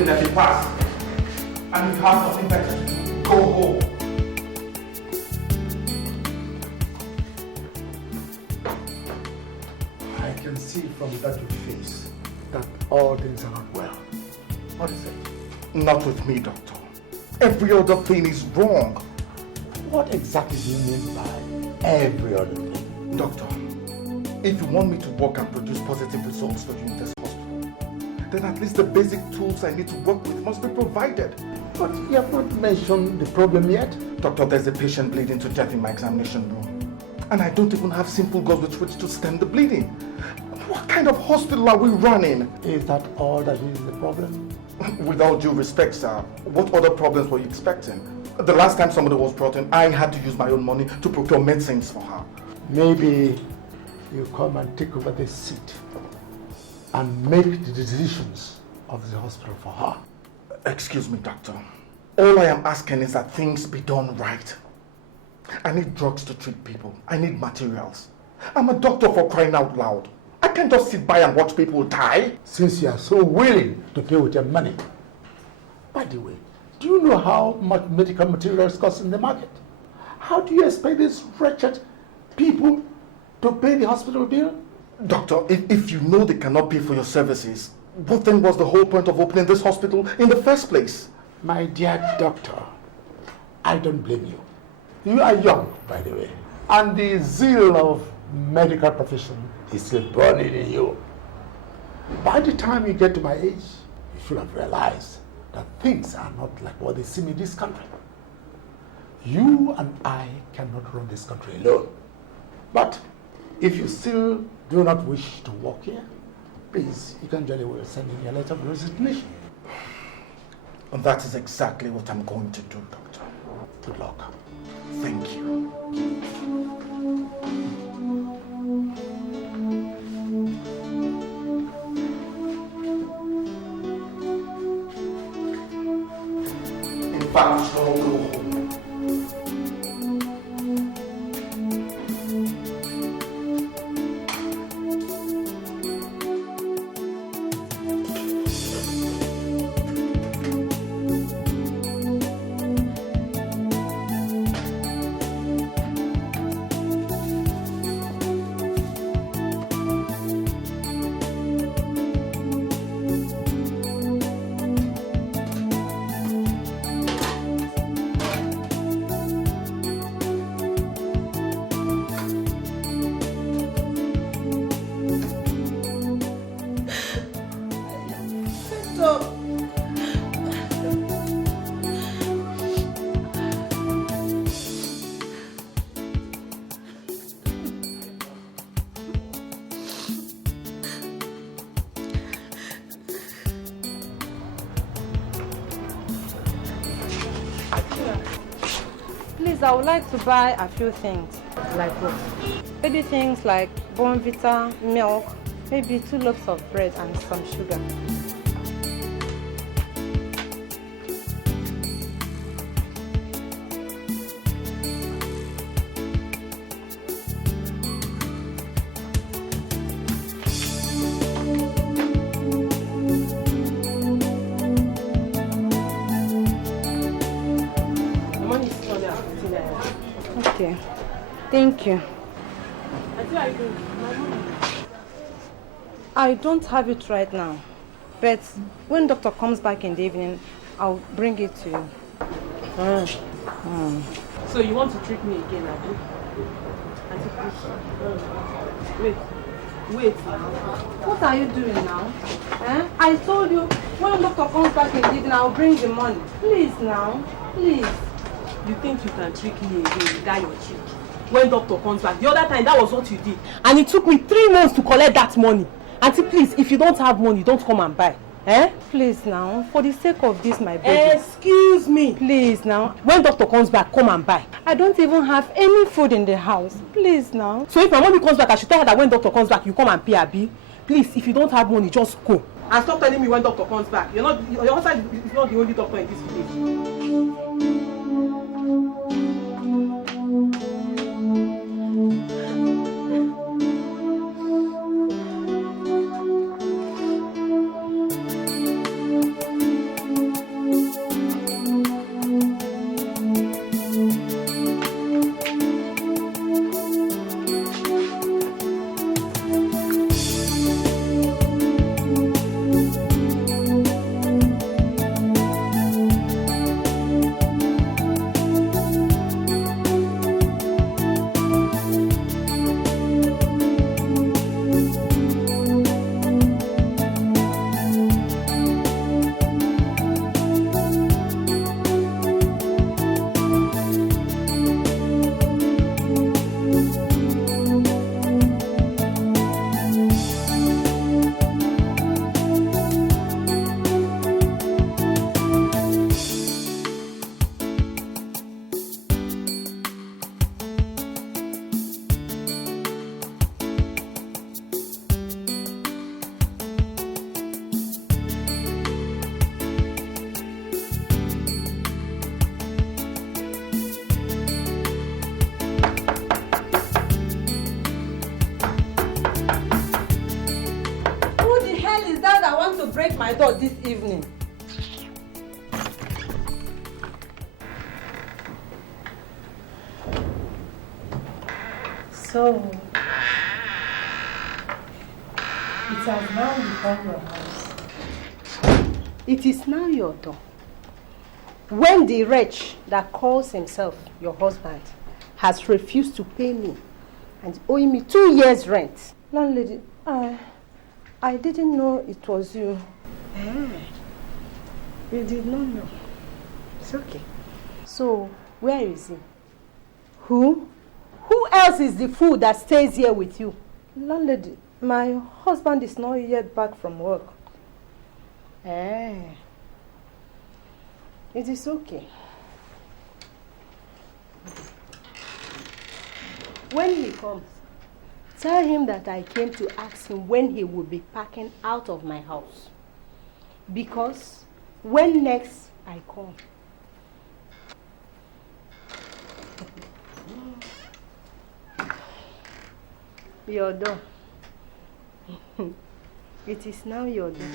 okay, let me pass. And if you have nothing better to do, go home. I can see from that your face that all things are not well. What is it? Not with me, doctor. Every other thing is wrong. What exactly do you mean by every other thing? Doctor, if you want me to work and produce positive results for you in this hospital, then at least the basic tools I need to work with must be provided. But you have not mentioned the problem yet. Doctor, there's a patient bleeding to death in my examination room. And I don't even have simple gauze with which to stem the bleeding. What kind of hospital are we running? Is that all that is the problem? With all due respect, sir, what other problems were you expecting? The last time somebody was brought in, I had to use my own money to procure medicines for her. Maybe you come and take over this seat and make the decisions of the hospital for her. Excuse me, doctor. All I am asking is that things be done right. I need drugs to treat people. I need materials. I'm a doctor, for crying out loud. I can't just sit by and watch people die. Since you are so willing to pay with your money. By the way, do you know how much medical materials cost in the market? How do you expect these wretched people to pay the hospital bill? Doctor, if you know they cannot pay for your services, what then was the whole point of opening this hospital in the first place? My dear doctor, I don't blame you. You are young, by the way, and the zeal of medical profession is still burning in you. By the time you get to my age, you should have realized that things are not like what they seem in this country. You and I cannot run this country alone. But if you still do not wish to work here, please, you can jolly well send in your letter of resignation. And that is exactly what I'm going to do, doctor. Good luck. Thank you. In fact, no, go home. I would like to buy a few things. Like what? Maybe things like Bonvita, milk, maybe 2 loaves of bread and some sugar. Okay, thank you. I don't have it right now, but when doctor comes back in the evening, I'll bring it to you. So you want to trick me again, Adu? Wait now. What are you doing now? I told you, when doctor comes back in the evening, I'll bring the money. Please now, please. You think you can trick me again with that your trick? When doctor comes back, the other time that was what you did. And it took me 3 months to collect that money. Auntie, please, if you don't have money, don't come and buy. Please now, for the sake of this, my baby. Excuse me. Please now. When doctor comes back, come and buy. I don't even have any food in the house. Please now. So if my mommy comes back, I should tell her that when doctor comes back, you come and pay Abi. Please, if you don't have money, just go. And stop telling me when doctor comes back. Your husband is not the only doctor in this village. break my door this evening? So, it has now become your house. It is now your door. When the wretch that calls himself your husband has refused to pay me and owing me 2 years' rent. Landlady, I didn't know it was you. You did not know. It's okay. So, where is he? Who? Who else is the fool that stays here with you? Landlady, my husband is not yet back from work. It is okay. When he comes, tell him that I came to ask him when he will be packing out of my house. Because when next I come, your door. It is now your door.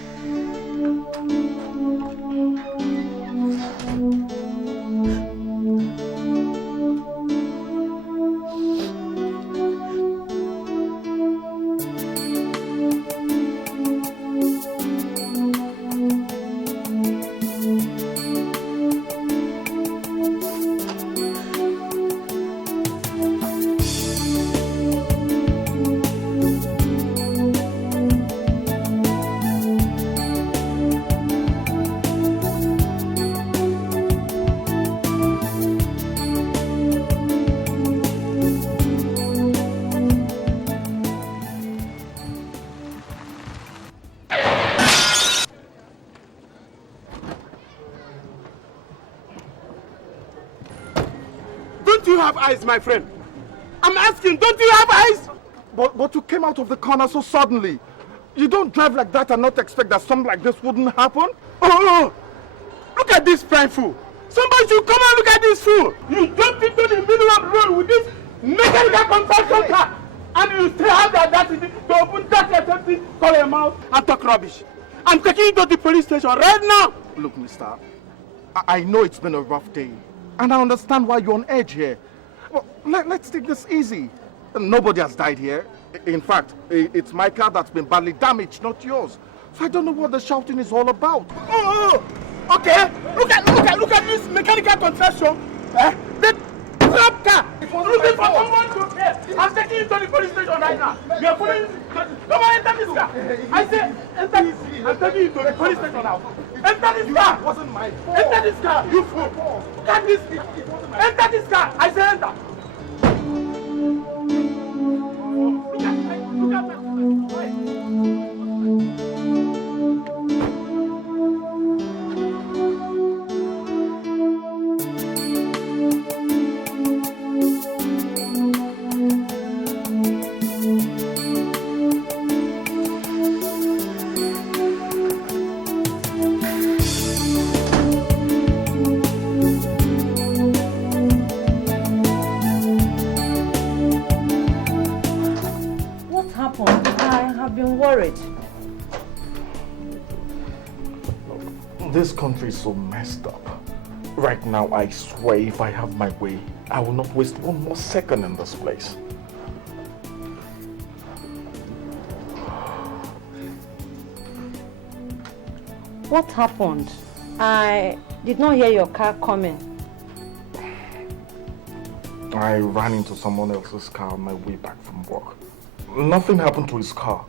Don't you have eyes, my friend? I'm asking, don't you have eyes? But you came out of the corner so suddenly. You don't drive like that and not expect that something like this wouldn't happen? Oh, look at this fine fool. Somebody should come and look at this fool. You jumped into the middle of the road with this mechanical construction car. And you still have the audacity to open that assembly, call him out and talk rubbish. I'm taking you to the police station right now. Look, mister, I know it's been a rough day. And I understand why you're on edge here. Well, let's take this easy. Nobody has died here. In fact, it's my car that's been badly damaged, not yours. So I don't know what the shouting is all about. Oh, okay. Look at this mechanical contraption. The trap car. Looking for someone to pay. I'm taking you to the police station right now. You're following. Come on, enter this car. I say, enter this. I'm taking you to the police station now. Enter this car. It wasn't my fault. Enter this car, you fool. Look at this. Enter this car. I say enter. Look at that. This country is so messed up. Right now, I swear if I have my way, I will not waste one more second in this place. What happened? I did not hear your car coming. I ran into someone else's car on my way back from work. Nothing happened to his car.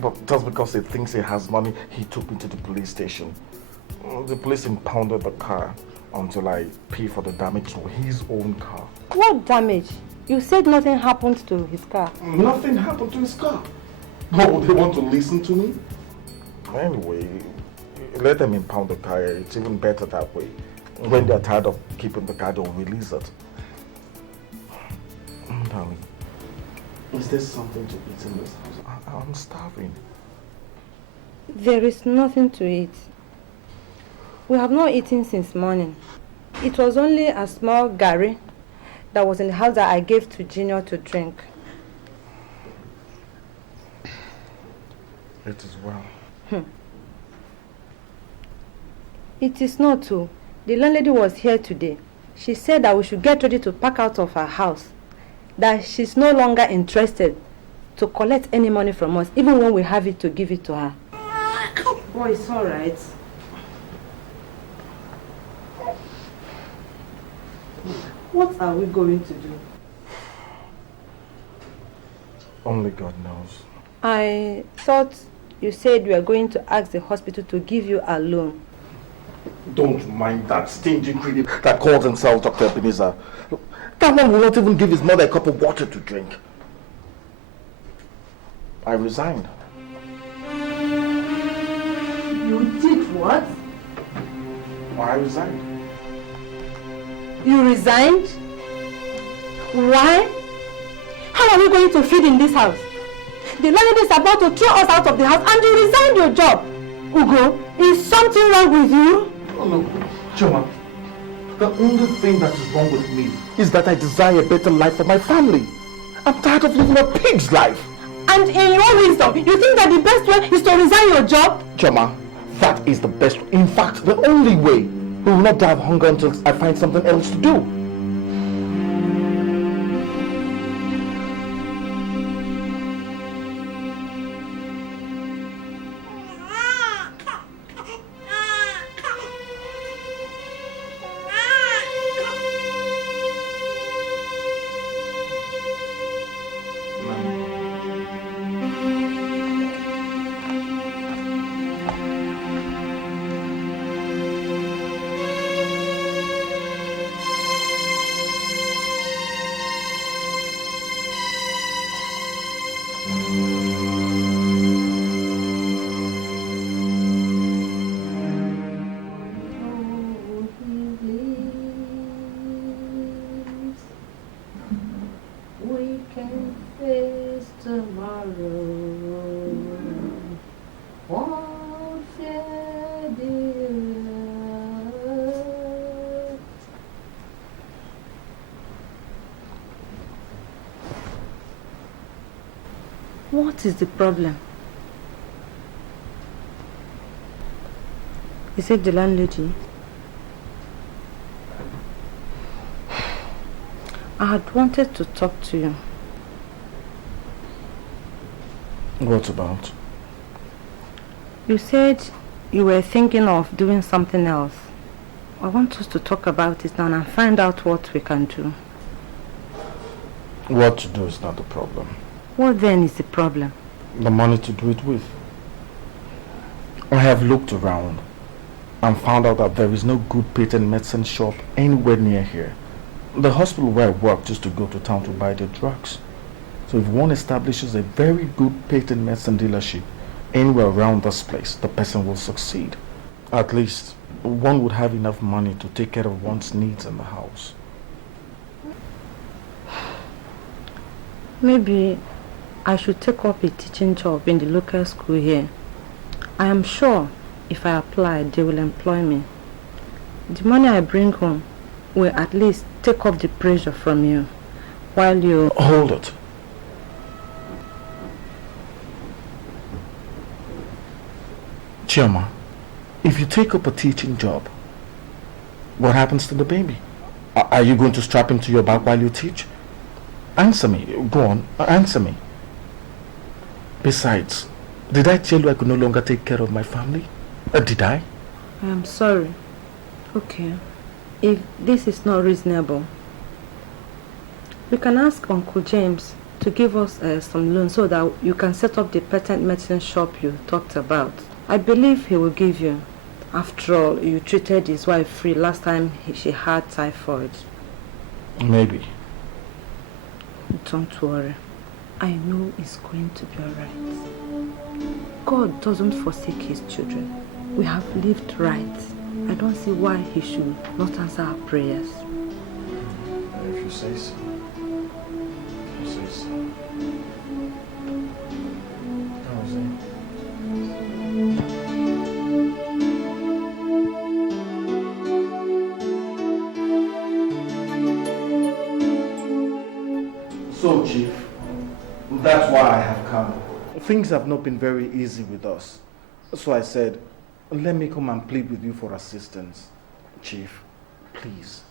But just because he thinks he has money, he took me to the police station. The police impounded the car until I pay for the damage to his own car. What damage? You said nothing happened to his car. Nothing happened to his car. Oh, they want to listen to me? Anyway, let them impound the car. It's even better that way. When they're tired of keeping the car, they'll release it. Darling, is there something to eat in this house? I'm starving. There is nothing to eat. We have not eaten since morning. It was only a small gari that was in the house that I gave to Junior to drink. It is well. It is not too. The landlady was here today. She said that we should get ready to pack out of her house. That she's no longer interested to collect any money from us, even when we have it to give it to her. Oh, it's all right. What are we going to do? Only God knows. I thought you said you were going to ask the hospital to give you a loan. Don't mind that stingy creep that calls himself Dr. Ebenezer. That one will not even give his mother a cup of water to drink. I resigned. You did what? I resigned. You resigned? Why? How are we going to feed in this house? The landlady is about to throw us out of the house and you resigned your job. Ugo, is something wrong with you? Oh no, Choma. The only thing that is wrong with me is that I desire a better life for my family. I'm tired of living a pig's life. And in your wisdom, you think that the best way is to resign your job? Choma, that is the best. In fact, the only way. We will not die of hunger until I find something else to do. What is the problem? Is it the landlady? I had wanted to talk to you. What about? You said you were thinking of doing something else. I want us to talk about it now and find out what we can do. What to do is not the problem. What then is the problem? The money to do it with. I have looked around and found out that there is no good patent medicine shop anywhere near here. The hospital where I work used to go to town to buy their drugs. So if one establishes a very good patent medicine dealership anywhere around this place, the person will succeed. At least one would have enough money to take care of one's needs in the house. Maybe I should take up a teaching job in the local school here. I am sure if I apply, they will employ me. The money I bring home will at least take off the pressure from you while you... Hold it. Chioma, if you take up a teaching job, what happens to the baby? Are you going to strap him to your back while you teach? Answer me. Go on, answer me. Besides, did I tell you I could no longer take care of my family? Did I? I am sorry. Okay. If this is not reasonable, we can ask Uncle James to give us some loan so that you can set up the patent medicine shop you talked about. I believe he will give you. After all, you treated his wife free last time she had typhoid. Maybe. Don't worry. I know it's going to be alright. God doesn't forsake his children. We have lived right. I don't see why he should not answer our prayers. If you say so. You say so. How is it? So, Chief, that's why I have come. Things have not been very easy with us. So I said, Let me come and plead with you for assistance, Chief. Please.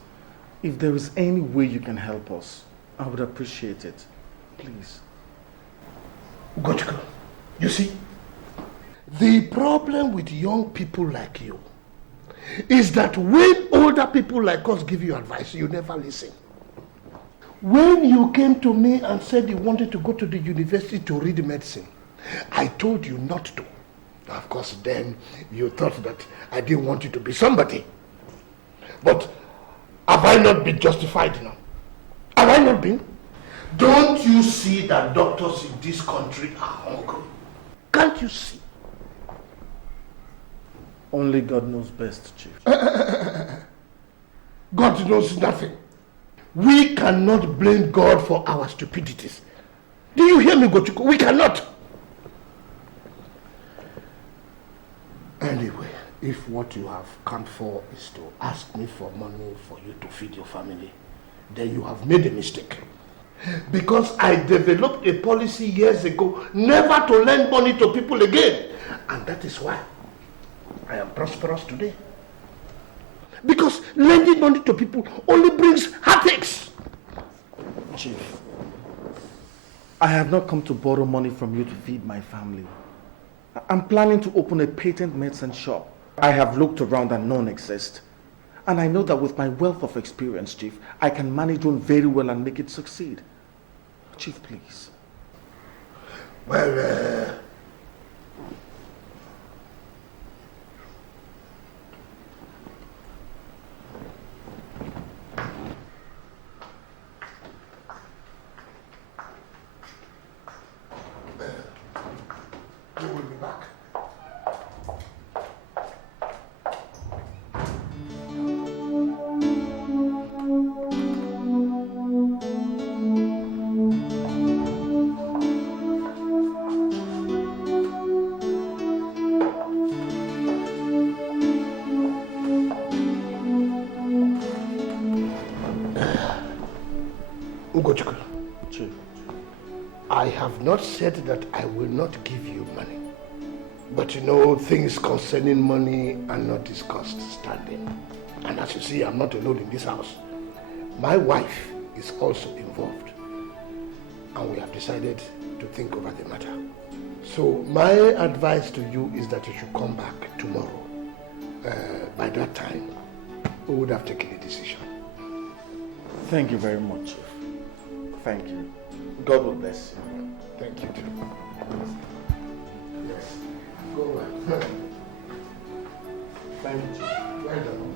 If there is any way you can help us, I would appreciate it. Please. Gochko, you see, the problem with young people like you is that when older people like us give you advice, you never listen. When you came to me and said you wanted to go to the university to read medicine, I told you not to. Of course, then you thought that I didn't want you to be somebody. But have I not been justified now? Have I not been? Don't you see that doctors in this country are hungry? Can't you see? Only God knows best, Chief. God knows nothing. We cannot blame God for our stupidities. Do you hear me, Gochiko? We cannot. Anyway, if what you have come for is to ask me for money for you to feed your family, then you have made a mistake. Because I developed a policy years ago never to lend money to people again. And that is why I am prosperous today. Because lending money to people only brings heartaches. Chief, I have not come to borrow money from you to feed my family. I'm planning to open a patent medicine shop. I have looked around and none exist. And I know that with my wealth of experience, Chief, I can manage one very well and make it succeed. Chief, please. Well, you will be back. Ugochukwu, Chief. I have not said that I will not give you money. But you know, things concerning money are not discussed standing. And as you see, I'm not alone in this house. My wife is also involved. And we have decided to think over the matter. So my advice to you is that you should come back tomorrow. By that time, we would have taken a decision. Thank you very much, Chief. Thank you. God will bless you. Thank you too. Yes. Go on. Thank you, Chief. Well done.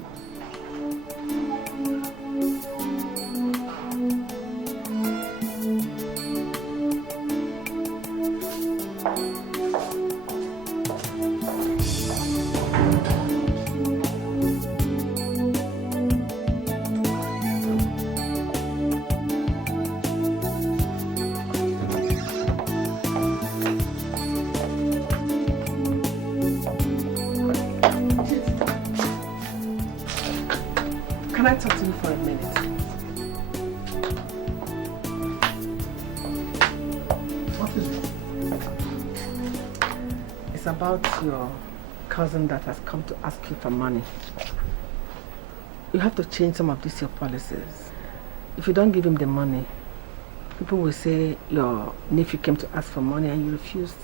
Can I talk to you for a minute? What is it? It's about your cousin that has come to ask you for money. You have to change some of these your policies. If you don't give him the money, people will say your nephew came to ask for money and you refused.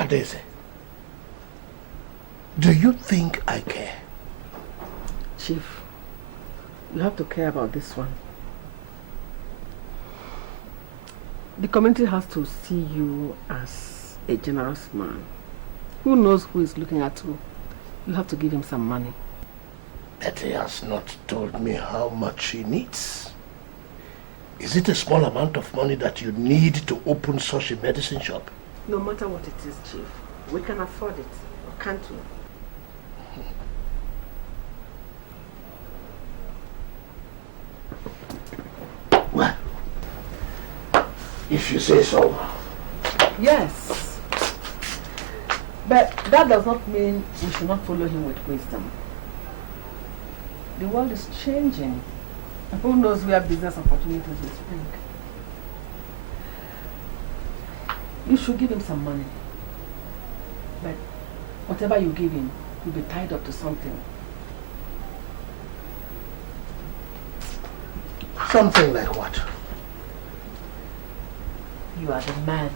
Adese, do you think I care? Chief, you have to care about this one. The community has to see you as a generous man. Who knows who is looking at you? You have to give him some money. But he has not told me how much he needs. Is it a small amount of money that you need to open such a medicine shop? No matter what it is, Chief, we can afford it, or can't we? Well, if you say so. Yes. But that does not mean we should not follow him with wisdom. The world is changing. Who knows where business opportunities will spring? You should give him some money. But whatever you give him, he'll be tied up to something. Something like what? You are the man.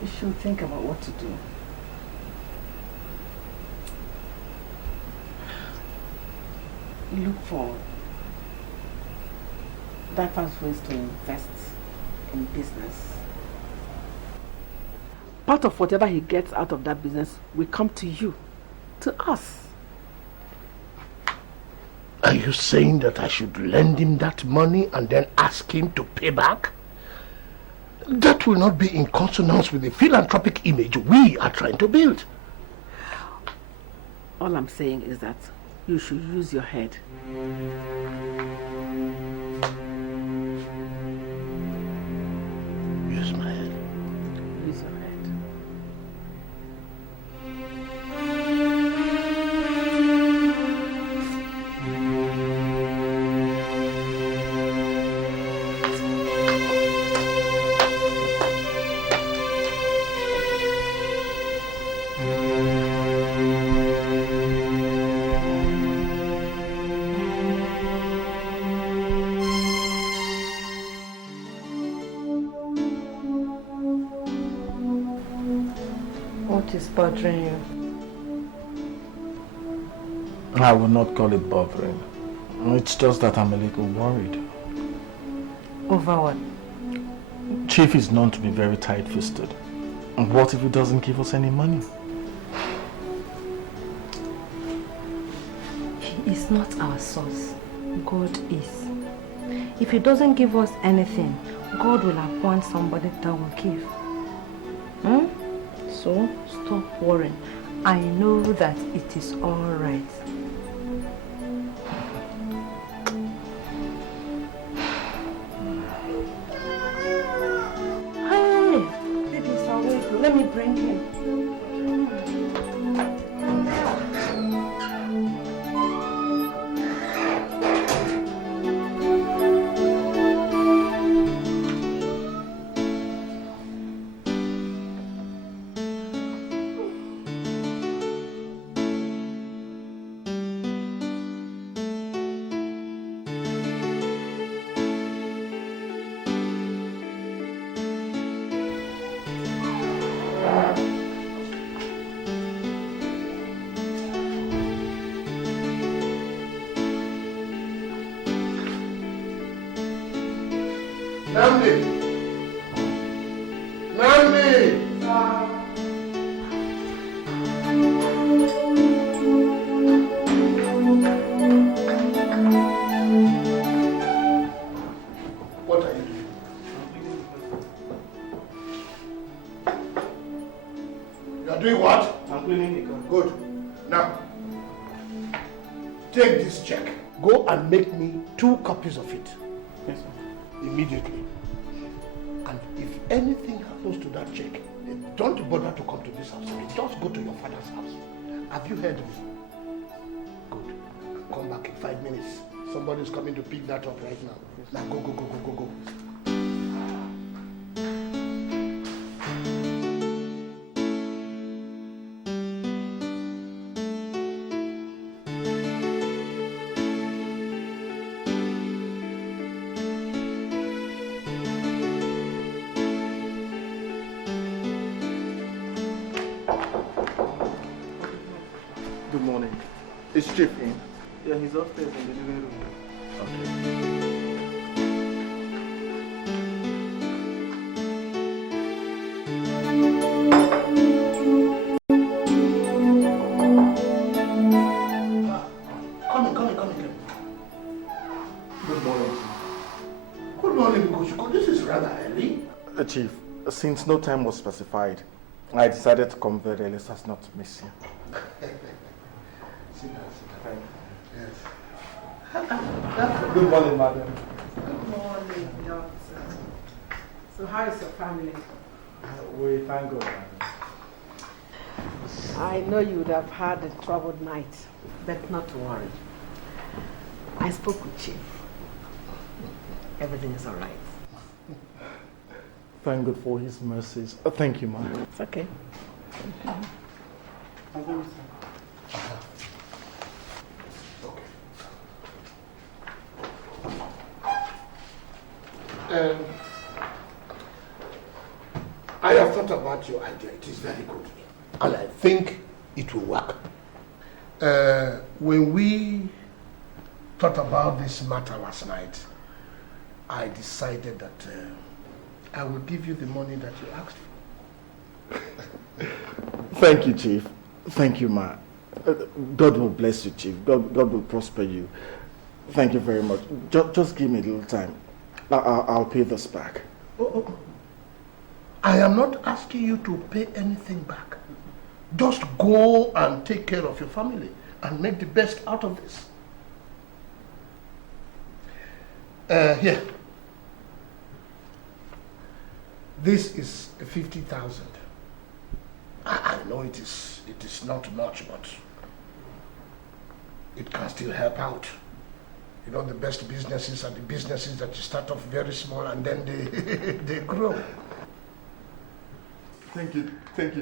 You should think about what to do. Look for diverse ways to invest in business. Part of whatever he gets out of that business will come to you, to us. Are you saying that I should lend him that money and then ask him to pay back? That will not be in consonance with the philanthropic image we are trying to build. All I'm saying is that you should use your head. Use my head. Use your head. What is bothering you? I will not call it bothering. It's just that I'm a little worried. Over what? Chief is known to be very tight-fisted. And what if he doesn't give us any money? He is not our source. God is. If he doesn't give us anything, God will appoint somebody that will give. So, stop worrying. I know that it is all right. Hey, baby is awake. Let me bring him. Make me 2 copies of it. Yes, sir. Immediately. And if anything happens to that check, don't bother to come to this house. Just go to your father's house. Have you heard me? Good. Come back in 5 minutes. Somebody's coming to pick that up right now. Yes, now go. Is Chief in? Yeah, he's upstairs in the living room. Okay. Come in. Good morning. Good morning, Kuchuko. This is rather early. Chief, since no time was specified, I decided to come very early so as not to miss you. Sit down. Yes. Good morning, madam. Good morning, doctor. So how is your family? We thank thank God. I know you would have had a troubled night, but not to worry. I spoke with Chief. Everything is all right. Thank God for his mercies. Thank you, ma. It's okay. I have thought about your idea. It is very good. And I think it will work. When we thought about this matter last night, I decided that I will give you the money that you asked for. Thank you, Chief. Thank you, ma. God will bless you, Chief. God will prosper you. Thank you very much. Just give me a little time. I'll pay this back. Oh. I am not asking you to pay anything back. Just go and take care of your family and make the best out of this. Here. This is 50,000. I know it is not much, but it can still help out. You know, the best businesses are the businesses that you start off very small and then they grow. Thank you,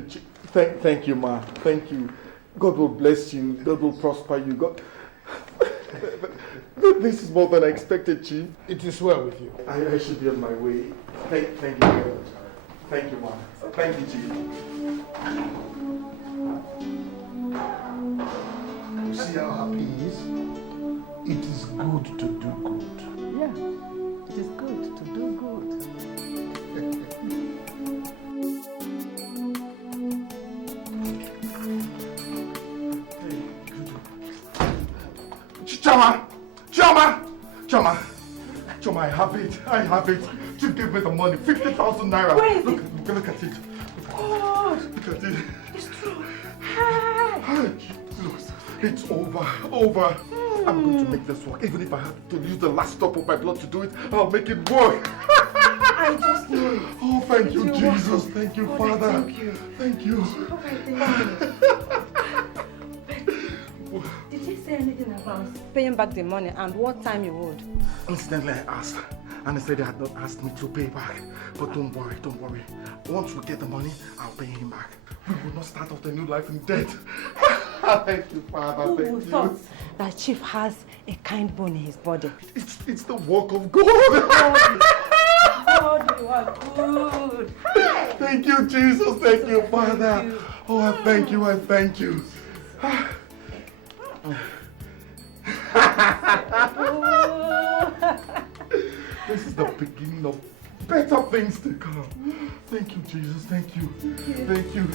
Chief. Thank you, ma. Thank you. God will bless you. God will prosper you. God. This is more than I expected, Chief. It is well with you. I should be on my way. Thank you very much. Thank you, ma. Thank you, Chief. You see how happy he is? It is good to do good. Yeah, it is good to do good. Choma, I have it. Chief gave me the money, 50,000 naira. Where is look at it. God, Look at it. it's true. Hey. Look, it's over. I'm going to make this work. Even if I have to use the last drop of my blood to do it, I'll make it work. I just know it. Oh, thank you, Jesus. Thank you, Father. Thank you. Thank you. Did he say anything about paying back the money and what time you would? Incidentally, I asked, and they said they had not asked me to pay back. But don't worry. Once we get the money, I'll pay him back. We will not start off a new life in debt. Thank you, Father. Who Thank you. thought that Chief has a kind bone in his body? It's the work of God. God, you are good. Thank you, Jesus. Thank you, Father. You. Oh, I thank you. This is the beginning of better things to come. Thank you, Jesus. Thank you. Thank you.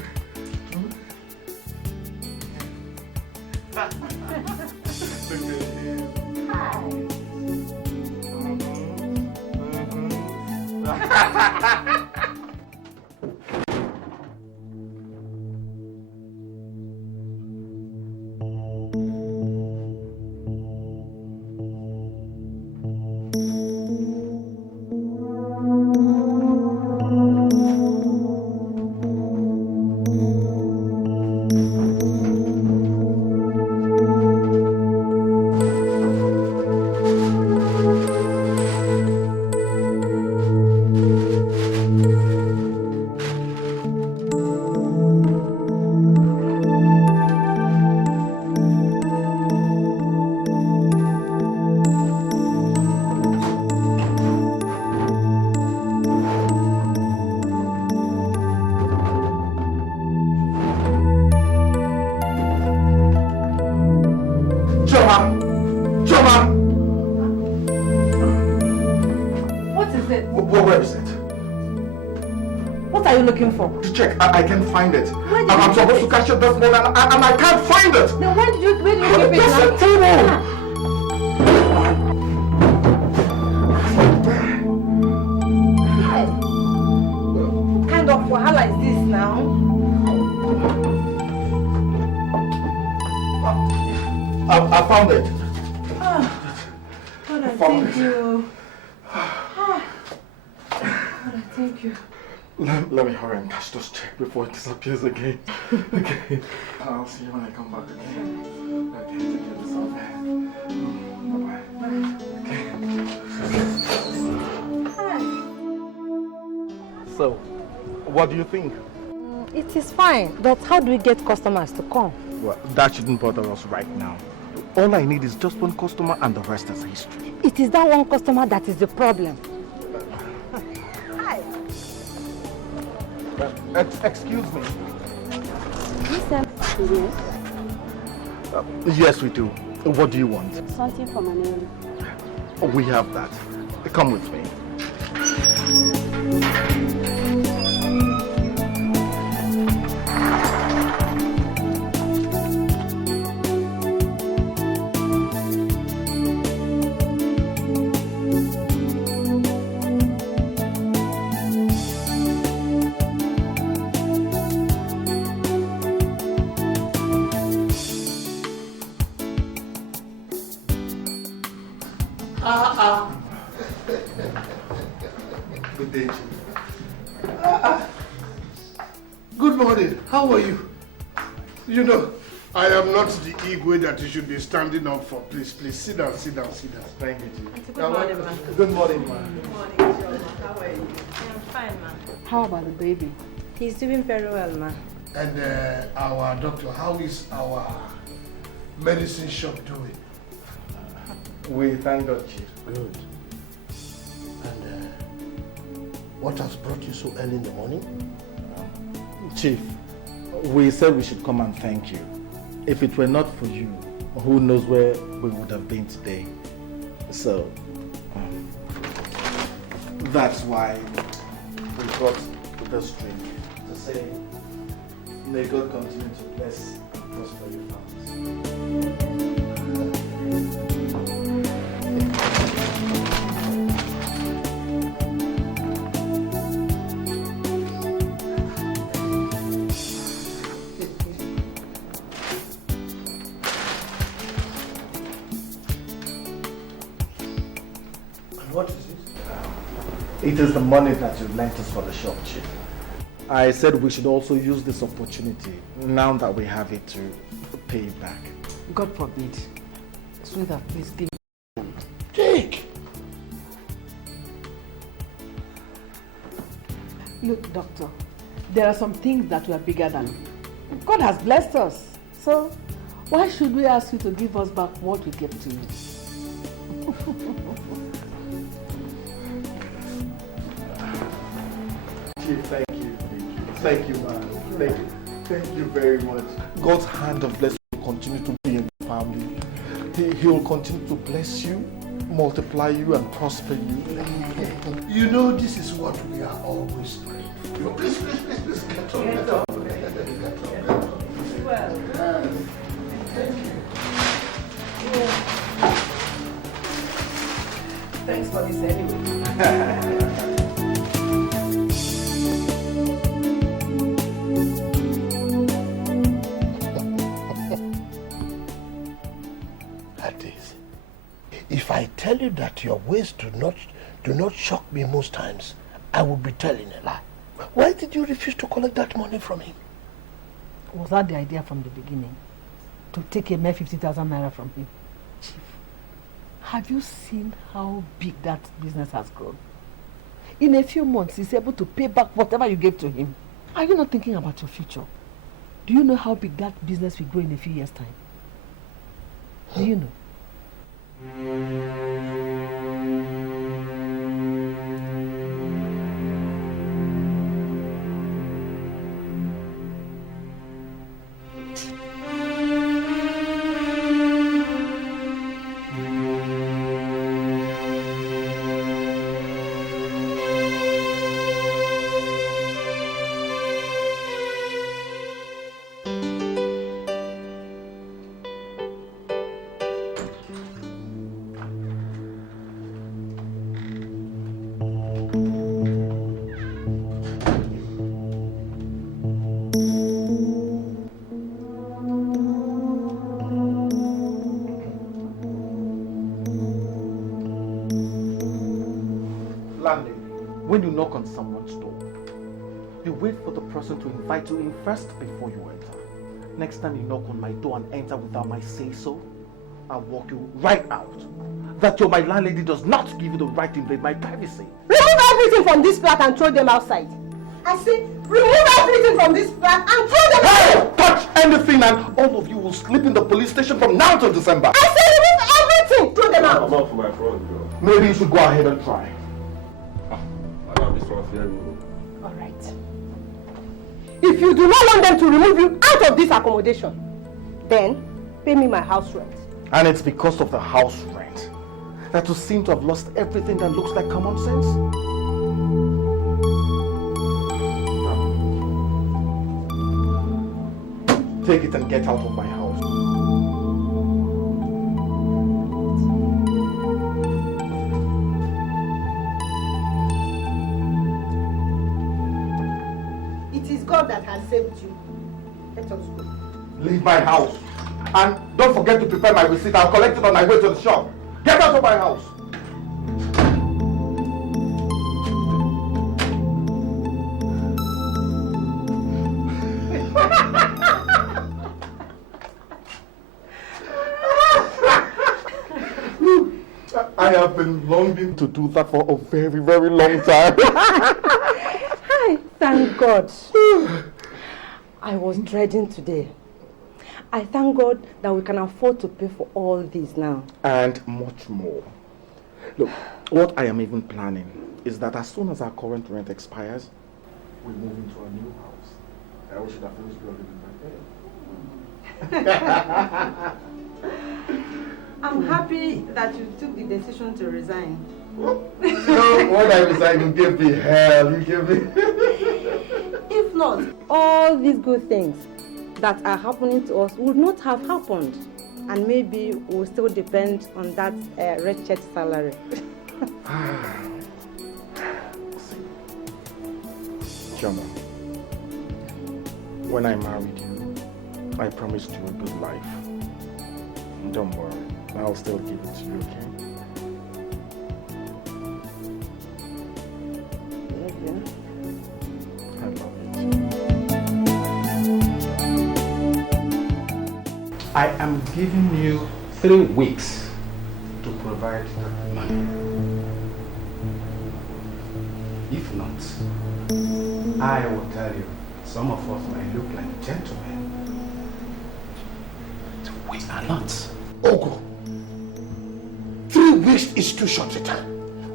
Looking for? To check, I can't find it. I'm supposed to catch it this morning and I can't find it. Then where did you keep it now? That's the table. What kind of wahala is this now? I found it. God, I thank you. God, I thank you. Let me hurry and catch those check before it disappears again. Okay. I'll see you when I come back again. Okay, take care of yourself. Bye-bye. Okay. So, what do you think? It is fine, but how do we get customers to come? Well, that shouldn't bother us right now. All I need is just one customer and the rest is history. It is that one customer that is the problem. Hi. Excuse me. Listen. Yes, we do. What do you want? Something for my name. We have that. Come with me. Good day, Chief. Good morning. How are you? You know, I am not the Igwe that you should be standing up for. Please, please, sit down, sit down, sit down. Thank you, Chief. Good morning, man. Good morning, man. Good morning, Joe. How are you? I'm fine, man. How about the baby? He's doing very well, ma. And our doctor, how is our medicine shop doing? We thank God, Chief. Good. And what has brought you so early in the morning? Chief, we said we should come and thank you. If it were not for you, who knows where we would have been today. So, that's why we brought this drink to say, may God continue to bless and prosper your families. What is it? It is the money that you lent us for the shop, Chief. I said we should also use this opportunity, now that we have it, to pay it back. God forbid. Sweetheart, please give me. Take! Look, doctor, there are some things that were bigger than. God has blessed us. So, why should we ask you to give us back what we gave to you? Chief, thank you. Thank you, man. Thank you. Thank you very much. God's hand of blessing will continue to be in the family. He will continue to bless you, multiply you, and prosper you. You know, this is what we are always praying for. Please, please, please, please, get on. Get on. Well, thank you. Thanks for this anyway. If I tell you that your ways do not shock me most times, I would be telling a lie. Why did you refuse to collect that money from him? Was that the idea from the beginning? To take a mere 50,000 naira from him? Chief, have you seen how big that business has grown? In a few months, he's able to pay back whatever you gave to him. Are you not thinking about your future? Do you know how big that business will grow in a few years' time? Do you know? Landlady, when you knock on someone's door, You wait for the person to invite you in first before you enter. Next time you knock on my door and enter without my say-so, I'll walk you right out. That my landlady does not give you the right to invade my privacy. Remove everything from this flat and throw them outside. I say, remove everything from this flat and throw them outside. Hey! Touch anything and all of you will sleep in the police station from now till December. I say, remove everything. Throw them out. I'm out for my front door. Maybe you should go ahead and try. Madam, this one fear me. All right. If you do not want them to remove you out of this accommodation, then pay me my house rent. And it's because of the house rent that you seem to have lost everything that looks like common sense. Take it and get out of my house. It is God that has saved you. Let us go. Leave my house. And don't forget to prepare my receipt. I'll collect it on my way to the shop. Get out of my house. I have been longing to do that for a very, very long time. Hi, thank God. I was dreading today. I thank God that we can afford to pay for all this now. And much more. Look, what I am even planning is that as soon as our current rent expires, we move into a new house. We should have finished building by then. I'm happy that you took the decision to resign. No, when I resign, you give me hell. You give me... If not, all these good things that are happening to us would not have happened. And maybe we'll still depend on that wretched salary. Jama, when I married you, I promised you a good life. Don't worry, I'll still give it to you, okay? Love you. I love you. I am giving you 3 weeks to provide that money. If not, I will tell you, some of us might look like gentlemen. But we are not. Ogo, 3 weeks is too short a time.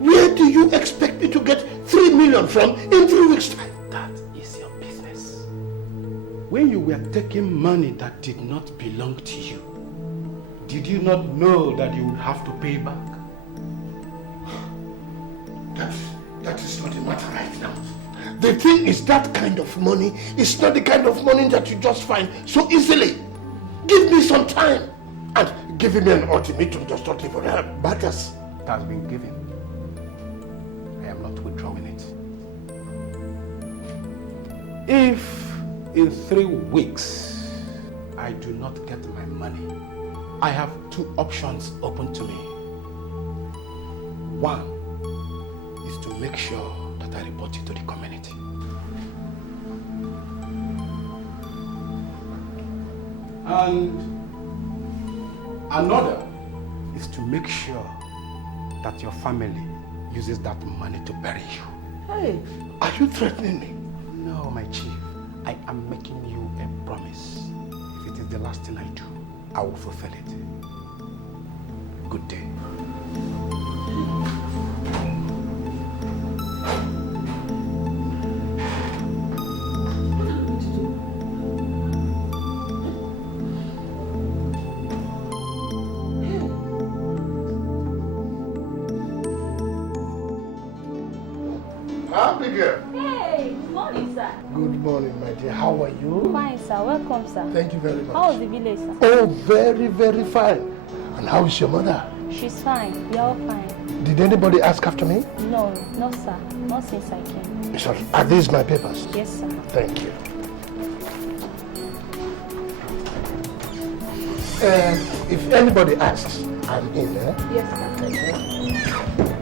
Where do you expect me to get 3 million from in 3 weeks' time? That is your business. When you were taking money that did not belong to you, did you not know that you would have to pay back? That is not the matter right now. The thing is, that kind of money is not the kind of money that you just find so easily. Give me some time. And giving me an ultimatum does not even help matters. It has been given. I am not withdrawing it. If in 3 weeks I do not get my money, I have 2 options open to me. One is to make sure that I report you to the community. And another is to make sure that your family uses that money to bury you. Hey, are you threatening me? No, my chief. I am making you a promise. If it is the last thing I do, I will fulfill it. Good day. Hey, good morning, sir. Good morning, my dear. How are you? Fine, sir. Welcome, sir. Thank you very much. How was the village, sir? Oh, very, very fine. And how is your mother? She's fine. We are all fine. Did anybody ask after me? No, no, sir. Not since I came. Sorry. Are these my papers? Yes, sir. Thank you. If anybody asks, I'm in there. Yes, sir. Thank you.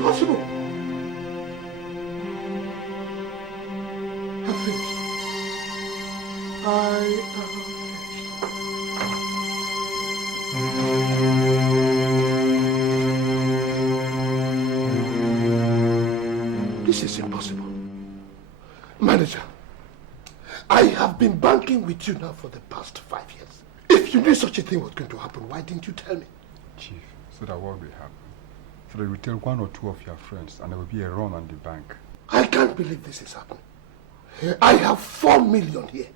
Impossible. I'm finished. I am finished. This is impossible. Manager, I have been banking with you now for the past 5 years. If you knew such a thing was going to happen, why didn't you tell me? Chief, so that what will happen? So that you tell 1 or 2 of your friends and there will be a run on the bank. I can't believe this is happening. I have 4 million here.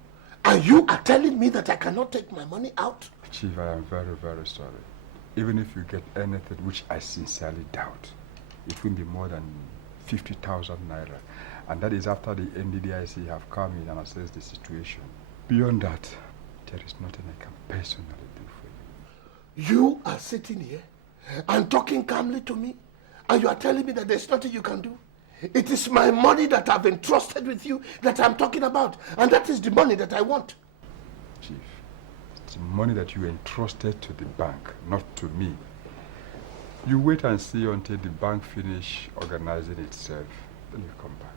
And you are telling me that I cannot take my money out? Chief, I am very, very sorry. Even if you get anything, which I sincerely doubt, it will be more than 50,000 naira. And that is after the NDDIC have come in and assessed the situation. Beyond that, there is nothing I can personally do for you. You are sitting here and talking calmly to me, and you are telling me that there's nothing you can do? It is my money that I've entrusted with you that I'm talking about, and that is the money that I want. Chief, it's the money that you entrusted to the bank, not to me. You wait and see until the bank finish organizing itself, then you come back.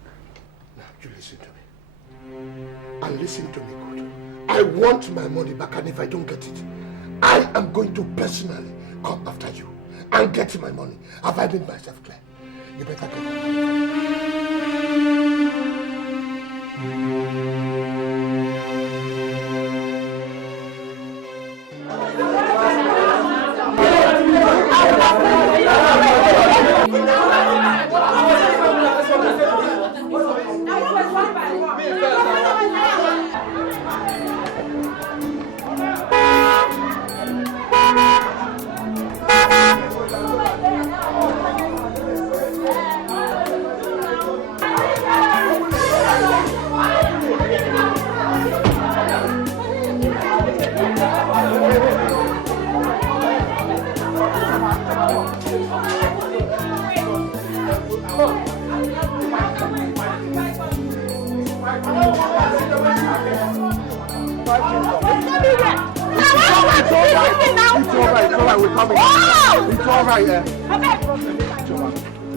Now, you listen to me. And listen to me good. I want my money back, and if I don't get it, I am going to personally come after you and get my money. Have I made myself clear? You better get it.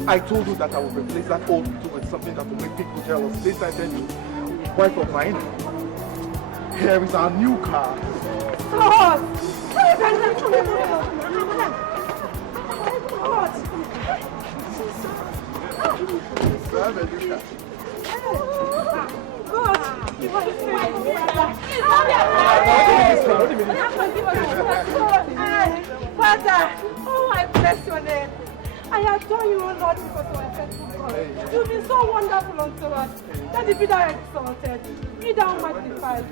I told you that I would replace that old picture with something that will make people jealous. This I tell you, wife of mine. Here is our new car. Father, oh, I bless your name. I adore you, O Lord, because of my faithful God. You've been so wonderful unto us. Let it be thou exalted, be thou magnified,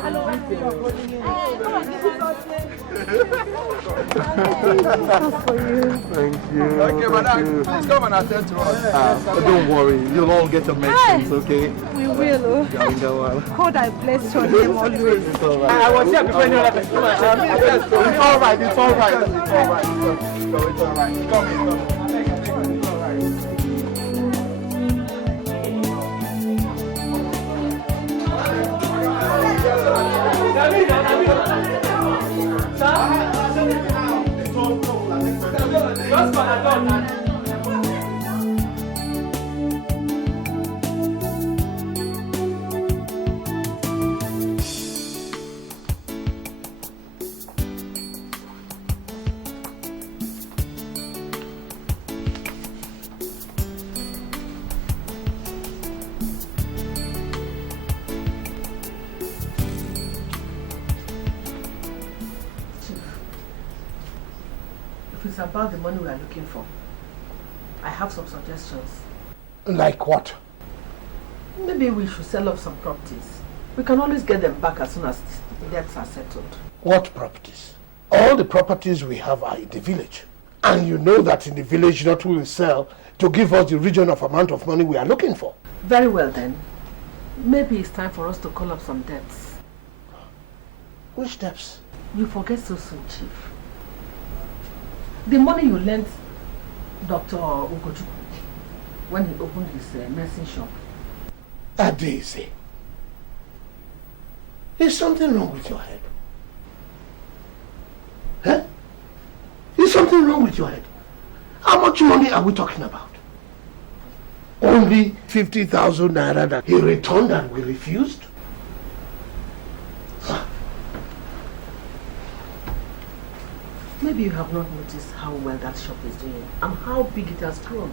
and always be your holy name. Come on, this is God's name. For you. Thank you. Okay, madam, please come and attend to us. Don't worry, you'll all get your medicines, okay? We will. God, I bless your name always. It's all right. I was here before you left. It's all right, it's all right. It's all right. It's all right. Come in. It's about the money we are looking for. I have some suggestions. Like what? Maybe we should sell off some properties. We can always get them back as soon as the debts are settled. What properties? All the properties we have are in the village. And you know that in the village not will sell to give us the region of amount of money we are looking for. Very well then. Maybe it's time for us to call up some debts. Which debts? You forget so soon, Chief. The money you lent Dr. Ugochukwu when he opened his nursing shop. Daisy, is something wrong with your head? Huh? Is something wrong with your head? How much money are we talking about? Only 50,000 naira that he returned and we refused? Maybe you have not noticed how well that shop is doing and how big it has grown.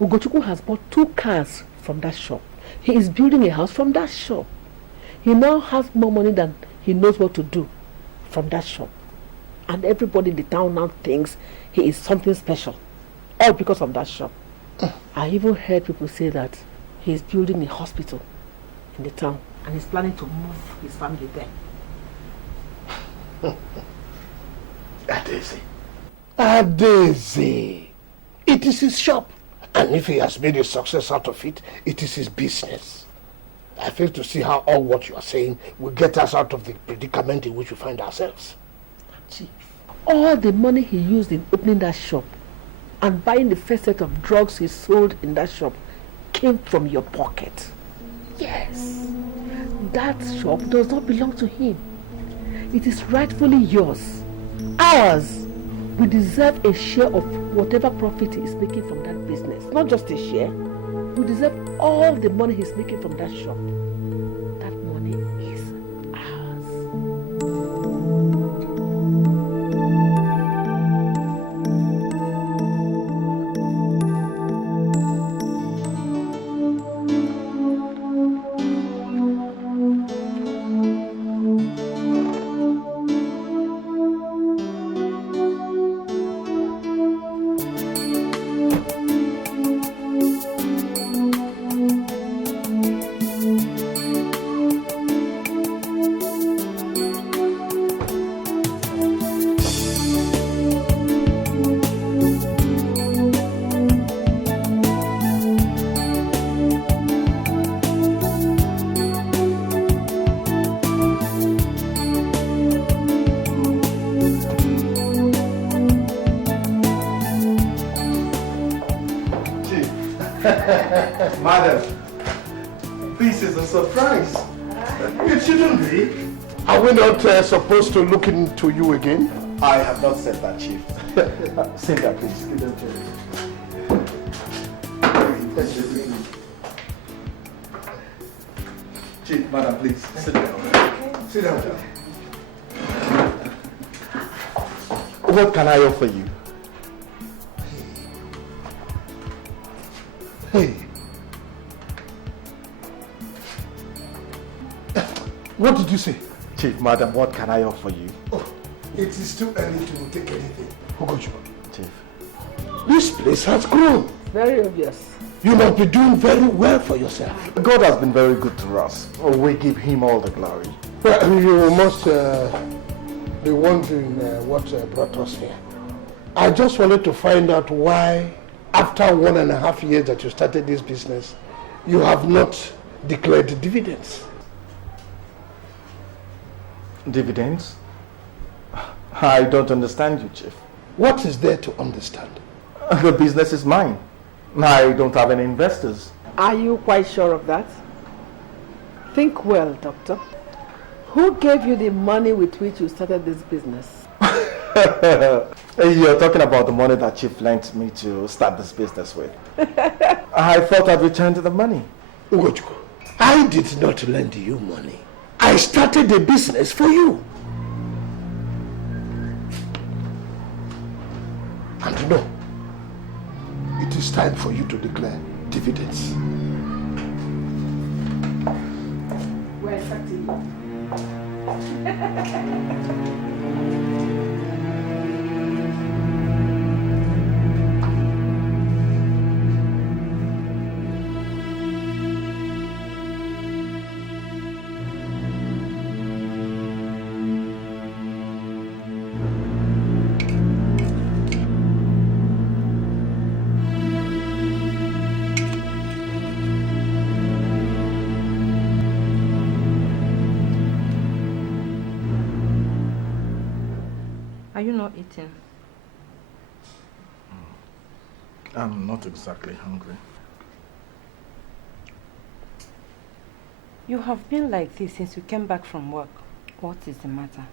Ugochukwu has bought 2 cars from that shop. He is building a house from that shop. He now has more money than he knows what to do from that shop. And everybody in the town now thinks he is something special. All because of that shop. I even heard people say that he is building a hospital in the town and he's planning to move his family there. Adesi. It is his shop. And if he has made a success out of it, it is his business. I fail to see how all what you are saying will get us out of the predicament in which we find ourselves. Chief, all the money he used in opening that shop and buying the first set of drugs he sold in that shop came from your pocket. Yes, that shop does not belong to him. It is rightfully yours. Ours. We deserve a share of whatever profit he is making from that business. Not just a share. We deserve all the money he's making from that shop. That money is ours. Madam, this is a surprise. It shouldn't be. Are we not supposed to look into you again? I have not said that, Chief. Sit down, please. Give them to Chief, Madam, please. Sit down. Sit down. What can I offer you? Hey. What did you say? Chief, Madam, what can I offer you? Oh, it is too early to take anything. Ugochukwu. Chief. This place has grown. Very obvious. You must be doing very well for yourself. God has been very good to us. We give him all the glory. Well, you must be wondering what brought us here. I just wanted to find out why, after 1.5 years that you started this business, you have not declared dividends. Dividends? I don't understand you, Chief. What is there to understand? The business is mine. I don't have any investors. Are you quite sure of that? Think well, Doctor. Who gave you the money with which you started this business? You're talking about the money that Chief lent me to start this business with. I thought I'd return to the money. Ugochukwu, I did not lend you money. I started a business for you. And no, it is time for you to declare dividends. We're expecting you. Are you not eating? I'm not exactly hungry. You have been like this since you came back from work. What is the matter?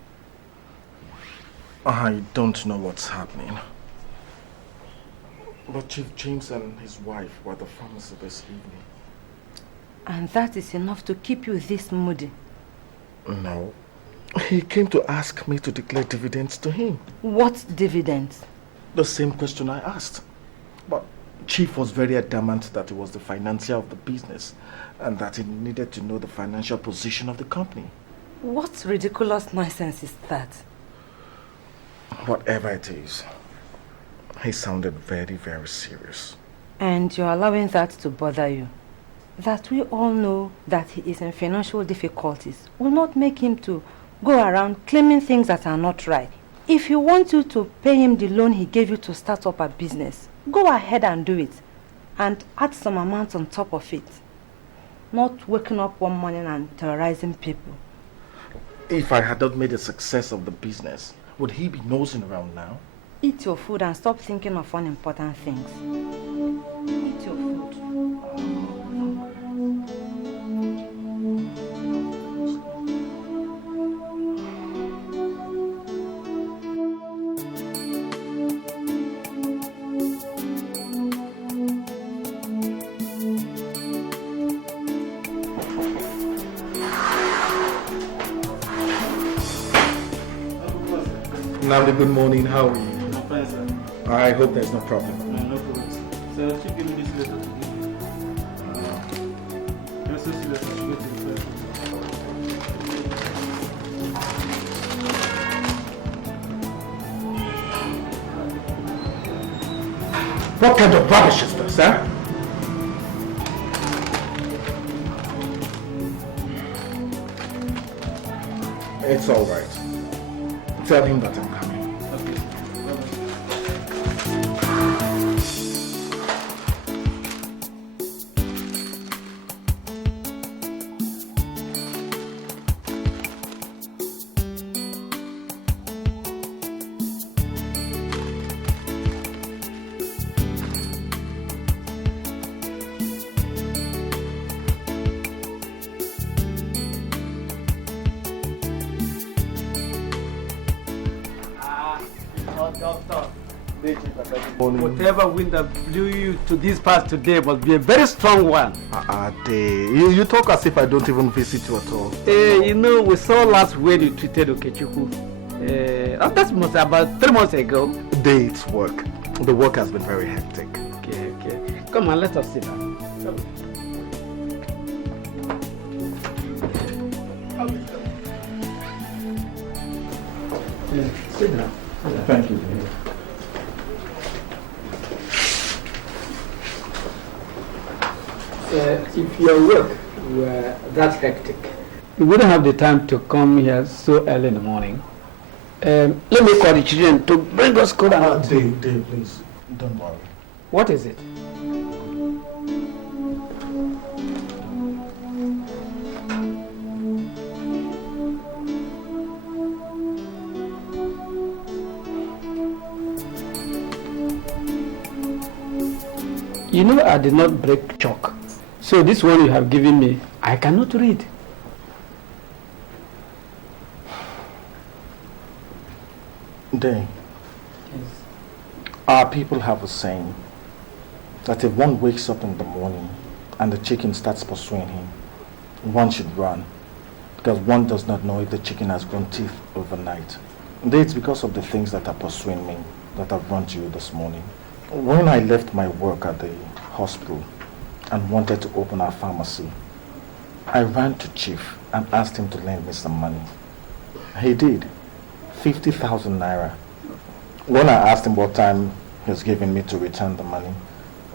I don't know what's happening. But Chief James and his wife were at the pharmacy this evening. And that is enough to keep you this moody? No. He came to ask me to declare dividends to him. What dividends? The same question I asked. But Chief was very adamant that he was the financier of the business and that he needed to know the financial position of the company. What ridiculous nonsense is that? Whatever it is, he sounded very, very serious. And you're allowing that to bother you? That we all know that he is in financial difficulties will not make him to go around claiming things that are not right. If you want you to pay him the loan he gave you to start up a business, go ahead and do it. And add some amount on top of it. Not waking up one morning and terrorizing people. If I had not made a success of the business, would he be nosing around now? Eat your food and stop thinking of unimportant things. Eat your food. Namdi, good morning. How are you? I'm fine, sir. I hope there's no problem. No problem. Sir, I should give me this letter to give you. You're so serious, I should go to the first. What kind of rubbish is this, huh? It's all right. Tell him that I'm coming. Okay. Whatever wind that blew you to this part today must be a very strong one. You talk as if I don't even visit you at all. You know, we saw last when you treated Okechukwu. That was about 3 months ago. It's work. The work has been very hectic. Okay. Come on, let us sit down. Come. Sit down. Thank you. If your work were that hectic, you wouldn't have the time to come here so early in the morning. Let me call the children to bring us cola. Dave, please, don't worry. What is it? You know I did not break chalk. So this one you have given me, I cannot read. Day. Yes. Our people have a saying that if one wakes up in the morning and the chicken starts pursuing him, one should run, because one does not know if the chicken has grown teeth overnight. Day, it's because of the things that are pursuing me that I've run to you this morning. When I left my work at the hospital and wanted to open our pharmacy, I ran to Chief and asked him to lend me some money. He did. 50,000 naira. When I asked him what time he was giving me to return the money,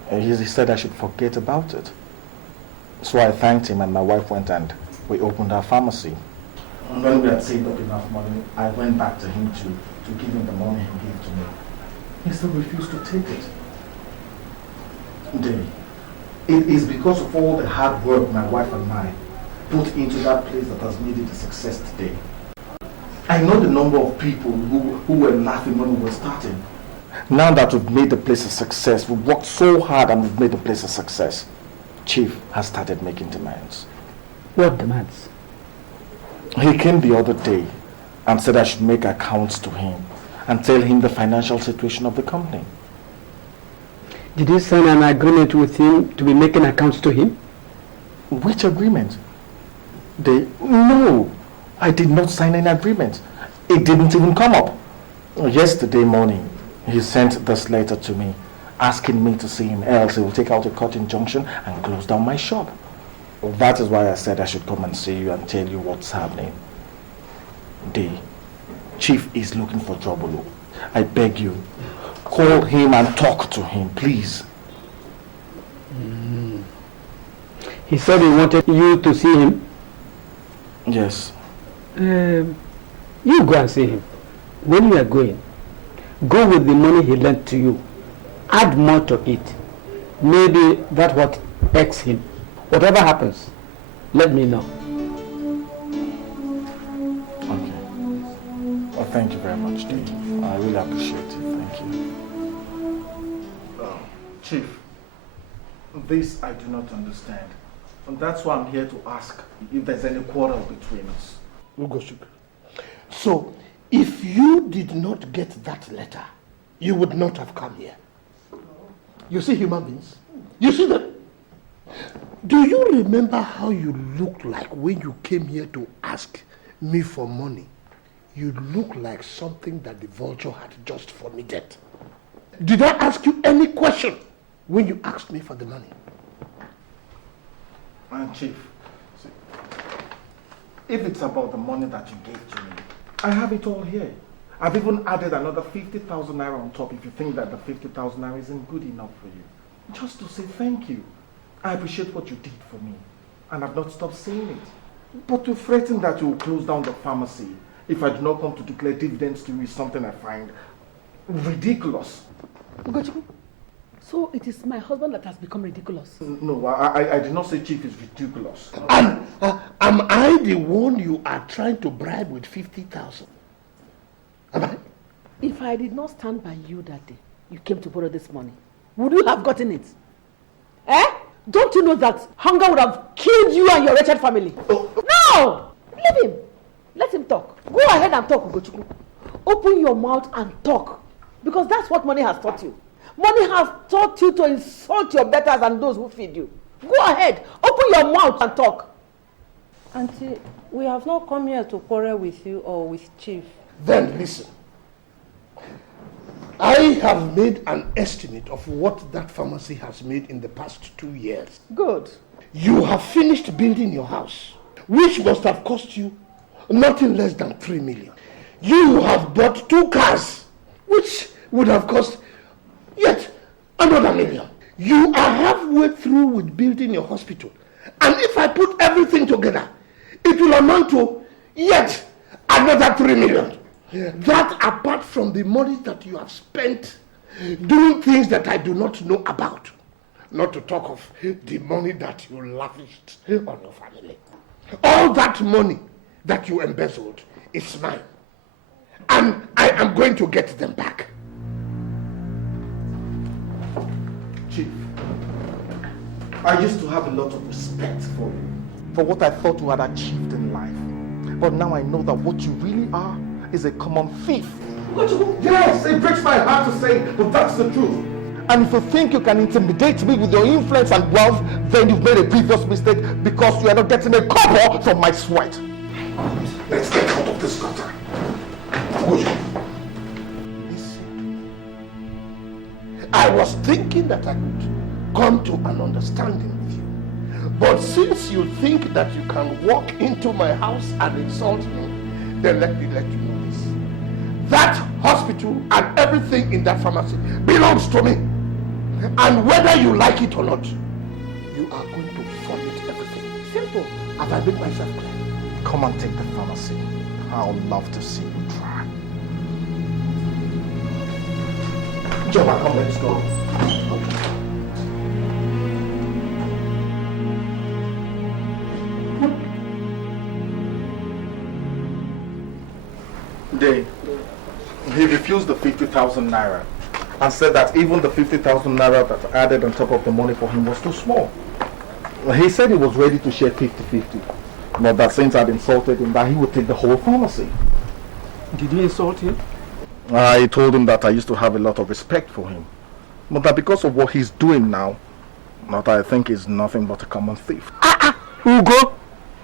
he said I should forget about it. So I thanked him and my wife went and we opened our pharmacy. And when we had saved up enough money, I went back to him to give him the money he gave to me. He still refused to take it. Day, it is because of all the hard work my wife and I put into that place that has made it a success today. I know the number of people who were laughing when we were starting. Now that we've made the place a success, we've worked so hard and we've made the place a success, Chief has started making demands. What demands? He came the other day and said I should make accounts to him and tell him the financial situation of the company. Did you sign an agreement with him to be making accounts to him? Which agreement? No, I did not sign any agreement. It didn't even come up. Yesterday morning, he sent this letter to me, asking me to see him, else he will take out a court injunction and close down my shop. Well, that is why I said I should come and see you and tell you what's happening. The chief is looking for trouble. I beg you, call him and talk to him, please. He said he wanted you to see him? Yes. You go and see him. When you are going, go with the money he lent to you. Add more to it. Maybe that's what irks him. Whatever happens, let me know. Okay. Well, thank you very much, Dave. I really appreciate it. Thank you. Chief, this I do not understand. And that's why I'm here to ask if there's any quarrel between us. Ugochukwu. So, if you did not get that letter, you would not have come here. You see human beings? You see them? Do you remember how you looked like when you came here to ask me for money? You look like something that the vulture had just vomited. Did I ask you any question when you asked me for the money? And Chief, see, if it's about the money that you gave to me, I have it all here. I've even added another 50,000 naira on top if you think that the 50,000 naira isn't good enough for you. Just to say thank you. I appreciate what you did for me, and I've not stopped saying it. But to threaten that you will close down the pharmacy if I do not come to declare dividends to you is something I find ridiculous. Ugochukwu, so it is my husband that has become ridiculous? No, I did not say Chief is ridiculous. And am I the one you are trying to bribe with 50,000? Am I? If I did not stand by you that day, you came to borrow this money, would you have gotten it? Eh? Don't you know that hunger would have killed you and your wretched family? No! Leave him. Let him talk. Go ahead and talk, Ugochukwu. Open your mouth and talk. Because that's what money has taught you. Money has taught you to insult your betters and those who feed you. Go ahead. Open your mouth and talk. Auntie, we have not come here to quarrel with you or with Chief. Then listen. I have made an estimate of what that pharmacy has made in the past 2 years. Good. You have finished building your house, which must have cost you nothing less than 3 million. You have bought 2 cars, which would have cost yet another million. You are halfway through with building your hospital. And if I put everything together, it will amount to yet another 3 million. That apart from the money that you have spent doing things that I do not know about. Not to talk of the money that you lavished on your family. All that money that you embezzled is mine. And I am going to get them back. Chief, I used to have a lot of respect for you, for what I thought you had achieved in life. But now I know that what you really are is a common thief. Yes, it breaks my heart to say, but that's the truth. And if you think you can intimidate me with your influence and wealth, then you've made a grievous mistake because you are not getting a kobo from my sweat. Let's get out of this gutter. I was thinking that I could come to an understanding with you. But since you think that you can walk into my house and insult me, then let me let you know this. That hospital and everything in that pharmacy belongs to me. And whether you like it or not, you are going to forfeit everything. Simple. Have I made myself clear? Come and take the pharmacy. I would love to see you try. Joma, come, let's go. Okay. He refused the 50,000 naira and said that even the 50,000 naira that added on top of the money for him was too small. He said he was ready to share 50-50. But that since I'd insulted him, that he would take the whole pharmacy. Did you insult him? I told him that I used to have a lot of respect for him. But that because of what he's doing now, that I think is nothing but a common thief. Ugo,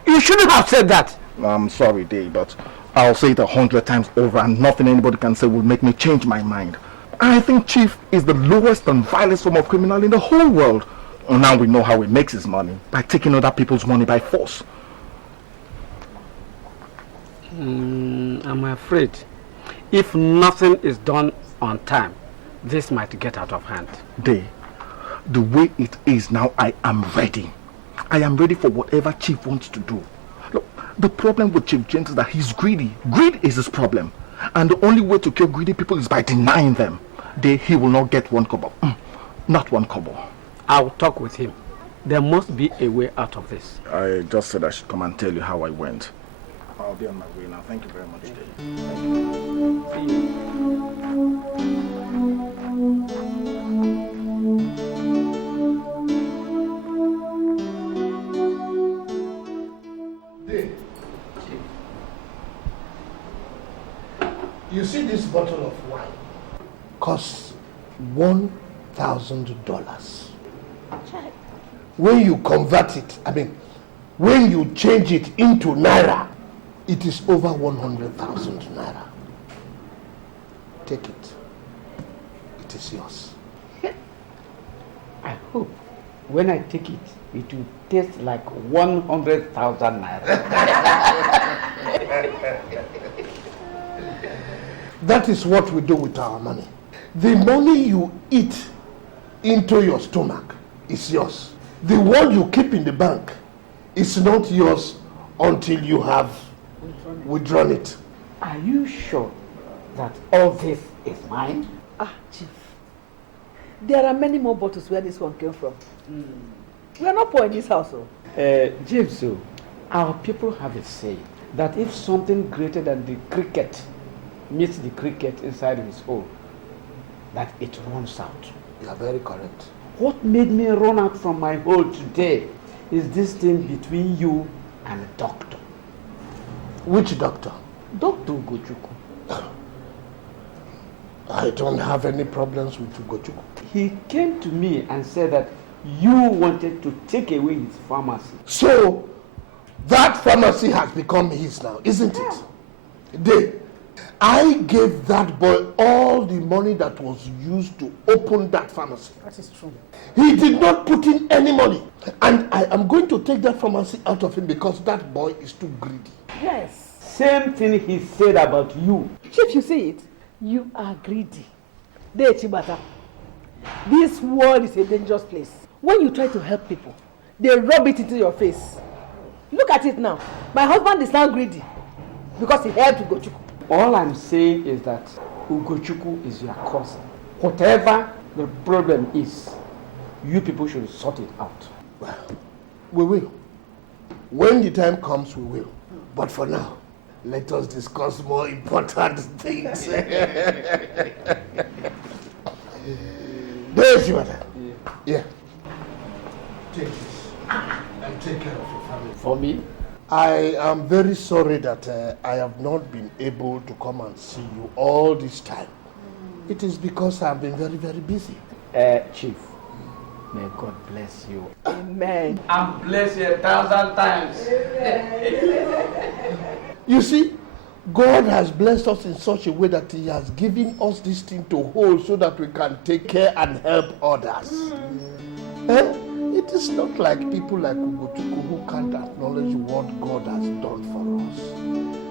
you shouldn't have said that. I'm sorry, Dave, but I'll say it 100 times over and nothing anybody can say will make me change my mind. I think Chief is the lowest and vilest form of criminal in the whole world. And now we know how he makes his money, by taking other people's money by force. I'm afraid if nothing is done on time, this might get out of hand. Dave, the way it is now, I am ready. I am ready for whatever Chief wants to do. Look, the problem with Chief James is that he's greedy. Greed is his problem. And the only way to cure greedy people is by denying them. He will not get one kobo. Not one kobo. I'll talk with him. There must be a way out of this. I just said I should come and tell you how I went. I'll be on my way now. Thank you very much, Dave, you see this bottle of wine costs $1,000. When you convert it, when you change it into naira, it is over 100,000 naira. Take it. It is yours. I hope when I take it, it will taste like 100,000 naira. That is what we do with our money. The money you eat into your stomach is yours. The one you keep in the bank is not yours until you have withdrawn it. Are you sure that all this is mine? Chief, there are many more bottles where this one came from. We are not poor in this house. James, our people have a saying that if something greater than the cricket meets the cricket inside his hole, that it runs out. You are very correct. What made me run out from my hole today is this thing between you and the doctor. Which doctor? Dr. Ugochukwu. I don't have any problems with Ugochukwu. He came to me and said that you wanted to take away his pharmacy. So, that pharmacy has become his now, isn't it? I gave that boy all the money that was used to open that pharmacy. That is true. He did not put in any money. And I am going to take that pharmacy out of him because that boy is too greedy. Yes. Same thing he said about you. Chief, you see it? You are greedy. This world is a dangerous place. When you try to help people, they rub it into your face. Look at it now. My husband is now greedy because he helped Ugochukwu. All I'm saying is that Ugochukwu is your cousin. Whatever the problem is, you people should sort it out. Well, we will. When the time comes, we will. But for now, let us discuss more important things. There's your mother. Yeah. Take this and take care of your family. For me? I am very sorry that I have not been able to come and see you all this time. It is because I have been very, very busy. Chief, may God bless you. Amen. And bless you 1,000 times. You see, God has blessed us in such a way that He has given us this thing to hold so that we can take care and help others. It is not like people like Ugochukwu who can't acknowledge what God has done for us.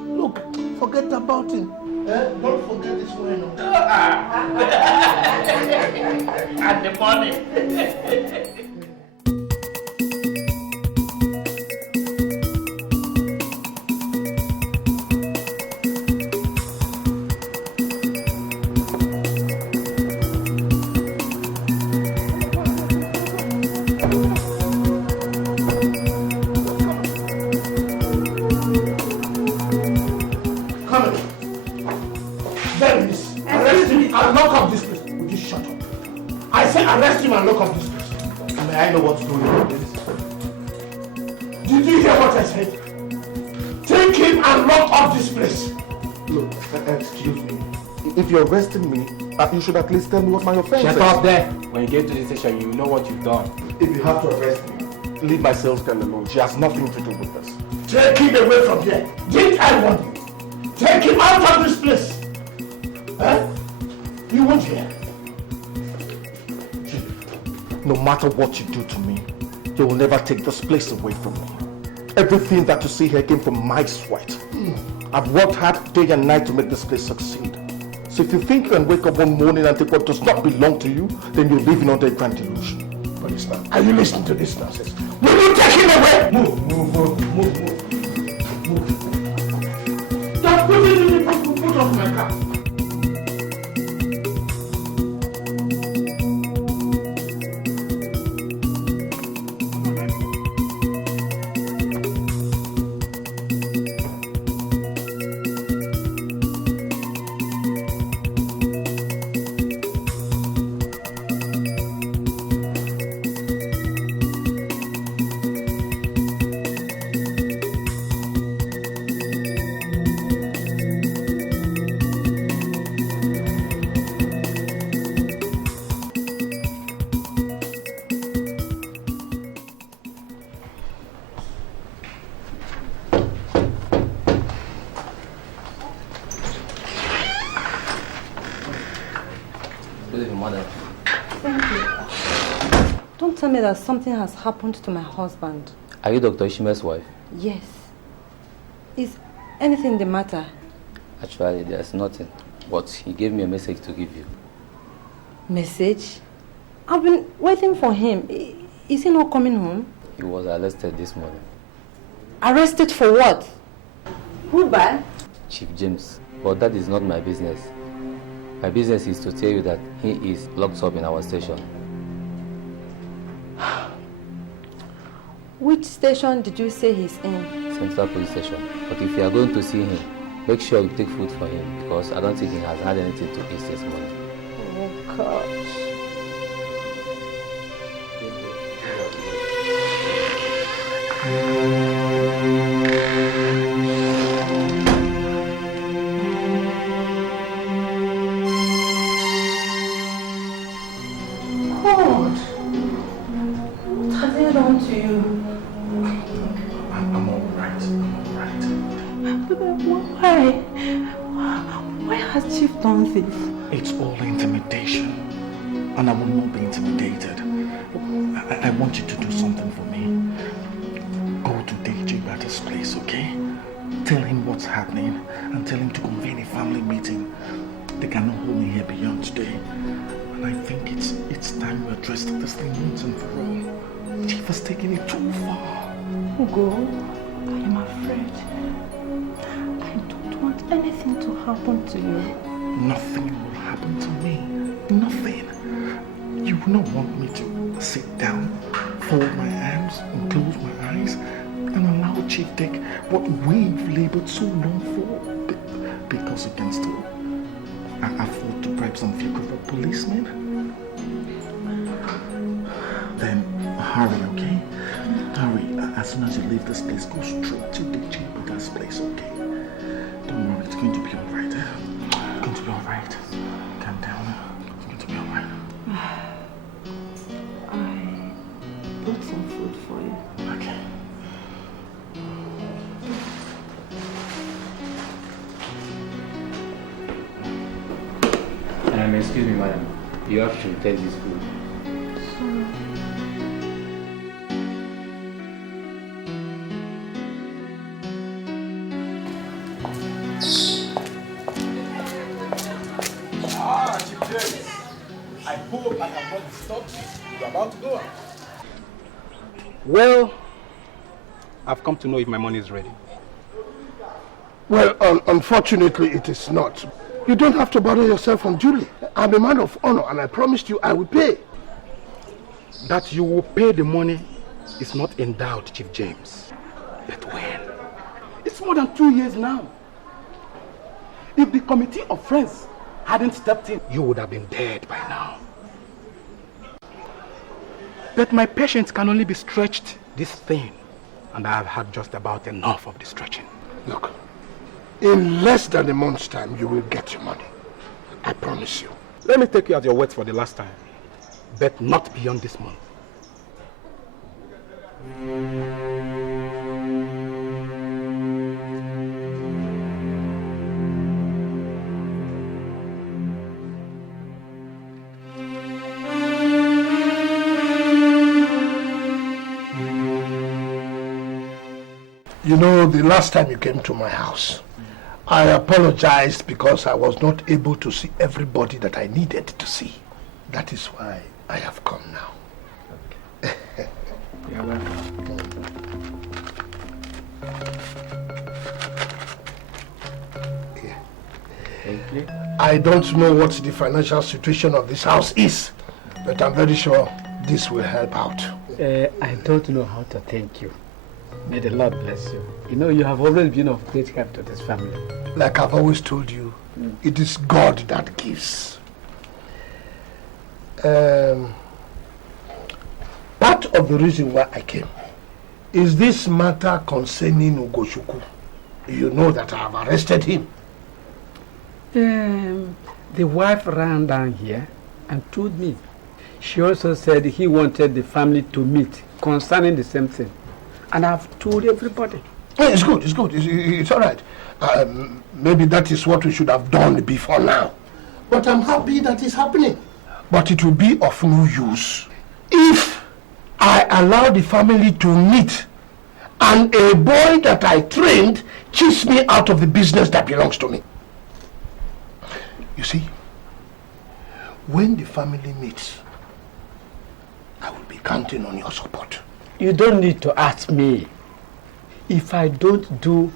Look, forget about him. Don't forget this wine. And the money. Arrest him and lock up this place. May I know what's going on? Did you hear what I said? Take him and lock up this place. Look, excuse me. If you're arresting me, You should at least tell me what my offense is. Shut up there. When you get to the station, you know what you've done. If you have to arrest me, leave my sales girl alone. She has nothing to do with this. Take him away from here. Didn't I want you? Take him out of this place. Huh? You won't hear. No matter what you do to me, you will never take this place away from me. Everything that you see here came from my sweat. I've worked hard day and night to make this place succeed. So if you think you can wake up one morning and take what does not belong to you, then you're living under a grand delusion. Policeman, are you listening to this nonsense? Will you take him away? Move. Just put it in the boot of my car. Tell me that something has happened to my husband. Are you Dr. Ishmeal's wife? Yes. Is anything the matter? Actually, there's nothing. But he gave me a message to give you. Message? I've been waiting for him. Is he not coming home? He was arrested this morning. Arrested for what? Who by? Chief James. But that is not my business. My business is to tell you that he is locked up in our station. Which station did you say he's in? Central Police Station. But if you are going to see him, make sure you take food for him because I don't think he has had anything to eat this morning. Oh gosh. God, what has he done to you? I'm all right. Why? Why has Chief done this? It's all intimidation. And I will not be intimidated. I want you to do something for me. Go to DJ at his place, okay? Tell him what's happening and tell him to convene a family meeting. They cannot hold me here beyond today. And I think it's time we address this thing once and for all. Chief has taken it too far. Ugo, I am afraid. I don't want anything to happen to you. Nothing will happen to me. Nothing. You will not want me to sit down, fold my arms, and close my eyes, and allow Chief take what we've labored so long for because he can still afford to bribe some few of policemen. Then hurry, okay? Hurry. As soon as you leave this place, go straight to the Jupiter's place, okay? Don't worry, it's going to be alright. It's going to be alright. Calm down. It's going to be alright. I brought some food for you. Okay. Excuse me, madam. You have to take this food. Chief James. I hope I have not disturbed you. You're about to go out. Well, I've come to know if my money is ready. Well, unfortunately, it is not. You don't have to bother yourself unduly. I'm a man of honor, and I promised you I will pay. That you will pay the money is not in doubt, Chief James. But when? It's more than 2 years now. If the committee of friends hadn't stepped in, you would have been dead by now. But my patience can only be stretched this thin, and I have had just about enough of the stretching. Look, in less than a month's time, you will get your money. I promise you. Let me take you at your word for the last time. But not beyond this month. You know, the last time you came to my house, I apologized because I was not able to see everybody that I needed to see. That is why I have come now. Okay. You're welcome. Yeah. Thank you. I don't know what the financial situation of this house is, but I'm very sure this will help out. I don't know how to thank you. May the Lord bless you. You know, you have always been of great help to this family. Like I've always told you, it is God that gives. Part of the reason why I came is this matter concerning Ugochukwu. You know that I have arrested him. The wife ran down here and told me. She also said he wanted the family to meet concerning the same thing. And I've told everybody. Yeah, it's good, it's all right. Maybe that is what we should have done before now. But I'm happy that it's happening. But it will be of no use if I allow the family to meet and a boy that I trained cheats me out of the business that belongs to me. You see, when the family meets, I will be counting on your support. You don't need to ask me. If I don't do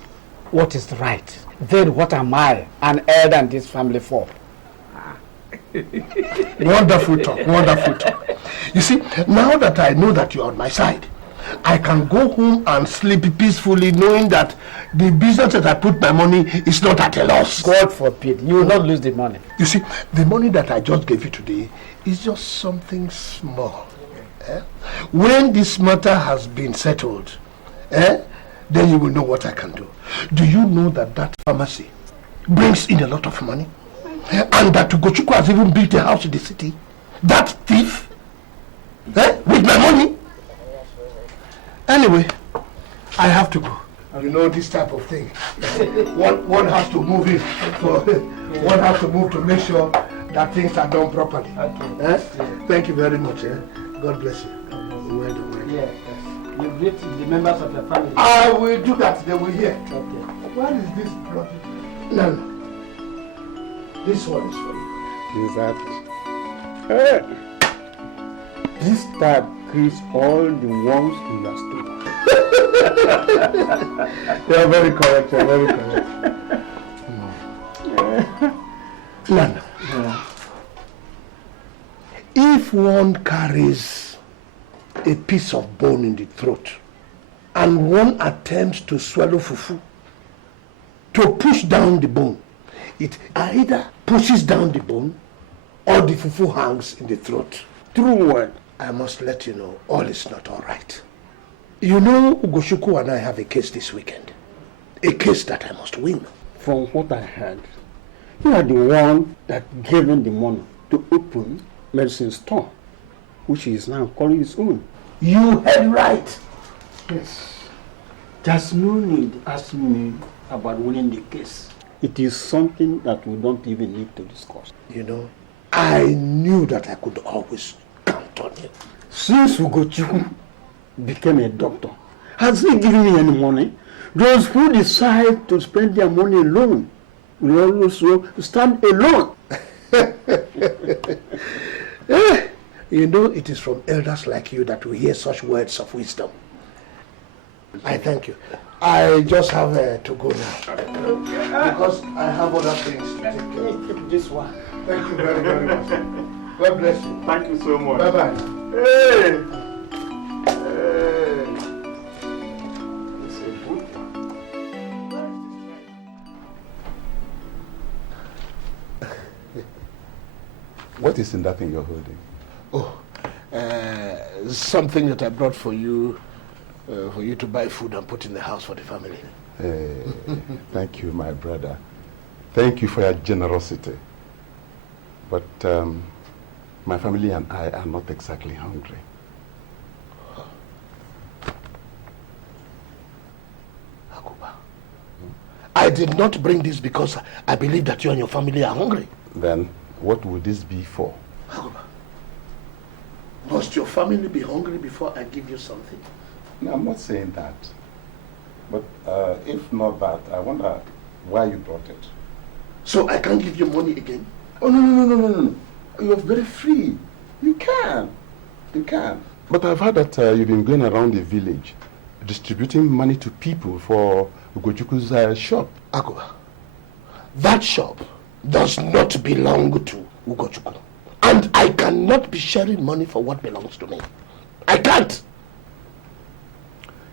what is right, then what am I, an elder in this family, for? Wonderful talk, wonderful talk. You see, now that I know that you're on my side, I can go home and sleep peacefully knowing that the business that I put my money is not at a loss. God forbid, you will not lose the money. You see, the money that I just gave you today is just something small. When this matter has been settled, then you will know what I can do. Do you know that that pharmacy brings in a lot of money? And that Ugochukwu has even built a house in the city? That thief? With my money? Anyway, I have to go. You know this type of thing. One has to move in. One has to move to make sure that things are done properly. Okay. Thank you very much. God bless you. Well done. Yes. You greet the members of your family. I will do that. They will hear. Okay. What is this bloody? No. This one is for you. Exactly. This tab creates all the worms in your stomach. You are very correct. You are very correct. Nana. If one carries a piece of bone in the throat and one attempts to swallow fufu, to push down the bone, it either pushes down the bone or the fufu hangs in the throat. True word. I must let you know, all is not all right. You know, Ugochukwu and I have a case this weekend. A case that I must win. From what I heard, you are the one that gave him the money to open medicine store, which he is now calling his own. You heard right. Yes. There's no need asking me about winning the case. It is something that we don't even need to discuss. You know, I knew that I could always count on you. Since Ugochukwu became a doctor, has he given me any money? Those who decide to spend their money alone will also stand alone. You know, it is from elders like you that we hear such words of wisdom. I thank you. I just have to go now. Because I have other things to take care of. Keep this one. Thank you very, very much. God bless you. Thank you so much. Bye-bye. Hey! What is in that thing you're holding? Oh, something that I brought for you to buy food and put in the house for the family. Thank you, my brother. Thank you for your generosity. But my family and I are not exactly hungry. I did not bring this because I believe that you and your family are hungry. Then what would this be for? Must your family be hungry before I give you something? No, I'm not saying that. But if not that, I wonder why you brought it. So I can't give you money again? Oh, no. You're very free. You can. You can. But I've heard that you've been going around the village distributing money to people for Ugochukwu's shop. Agoba, that shop does not belong to Ugochukwu. And I cannot be sharing money for what belongs to me. I can't.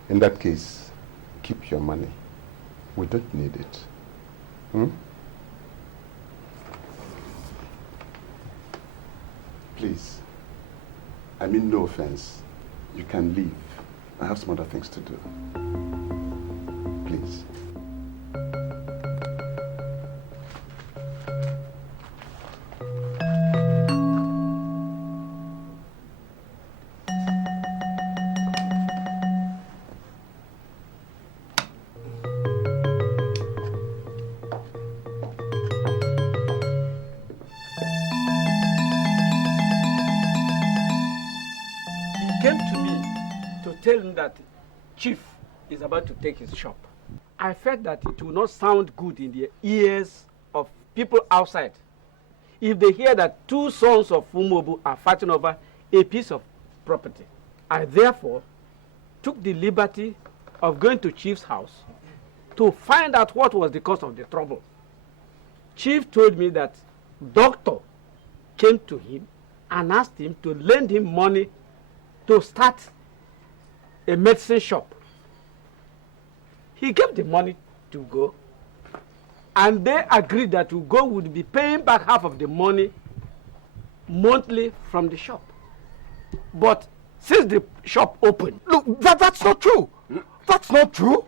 In that case, keep your money. We don't need it. Please. I mean no offense. You can leave. I have some other things to do. Please. Tell him that Chief is about to take his shop. I felt that it will not sound good in the ears of people outside if they hear that two sons of Umobu are fighting over a piece of property. I therefore took the liberty of going to Chief's house to find out what was the cause of the trouble. Chief told me that Doctor came to him and asked him to lend him money to start a medicine shop. He gave the money to Ugo, and they agreed that Ugo would be paying back half of the money monthly from the shop. But since the shop opened... Look, that's not true. That's not true.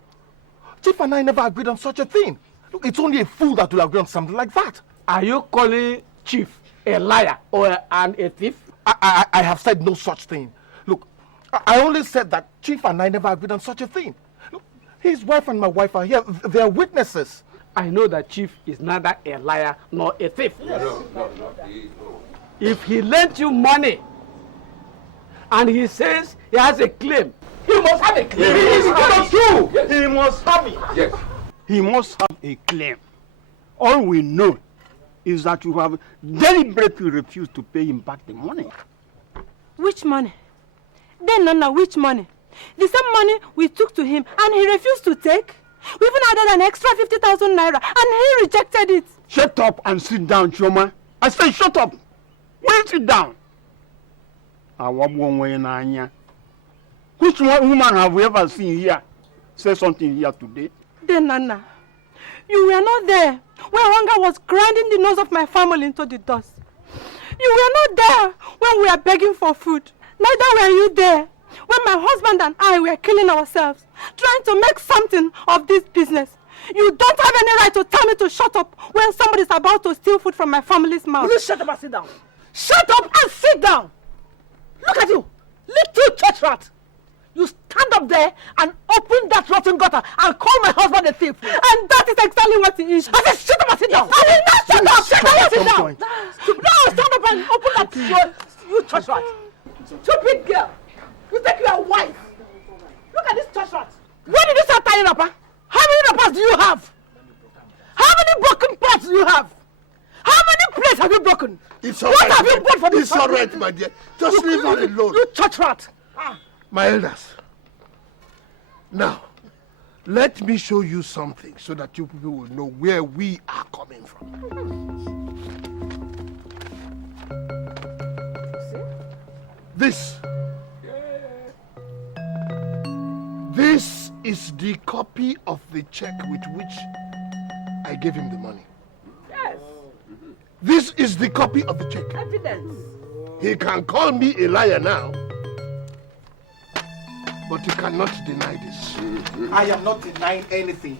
Chief and I never agreed on such a thing. Look, it's only a fool that will agree on something like that. Are you calling Chief a liar or a thief? I have said no such thing. Look, I only said that Chief and I never agreed on such a thing. Look, his wife and my wife are here. They are witnesses. I know that Chief is neither a liar nor a thief. No. If he lent you money and he says he has a claim, he must have a claim. He is not true. Yes. He must have it. Yes. He must have a claim. All we know is that you have deliberately refused to pay him back the money. Which money? Then, Nana, which money? The same money we took to him and he refused to take? We even added an extra 50,000 naira and he rejected it. Shut up and sit down, Choma. I said shut up. Why sit down? Which woman have we ever seen here say something here today? Then, Nana, you were not there when hunger was grinding the nose of my family into the dust. You were not there when we were begging for food. Neither were you there when my husband and I were killing ourselves, trying to make something of this business. You don't have any right to tell me to shut up when somebody is about to steal food from my family's mouth. Will you shut up and sit down? Shut up and sit down! Look at you, little church rat. You stand up there and open that rotten gutter and call my husband a thief. And that is exactly what he is. I said shut up and sit down! I did not shut up! Shut up and sit down! No, stand up and open that you church rat. Stupid girl! You think you are wise? Look at this church rat. When did you start tying up, huh? How many rappers do you have? How many broken pots do you have? How many plates have you broken? It's all what right. Have you bought for this? It's all right, my dear. Just leave her alone. You church rat. My elders. Now, let me show you something so that you people will know where we are coming from. This is the copy of the check with which I gave him the money. Yes. This is the copy of the check. Evidence. He can call me a liar now, but he cannot deny this. I am not denying anything.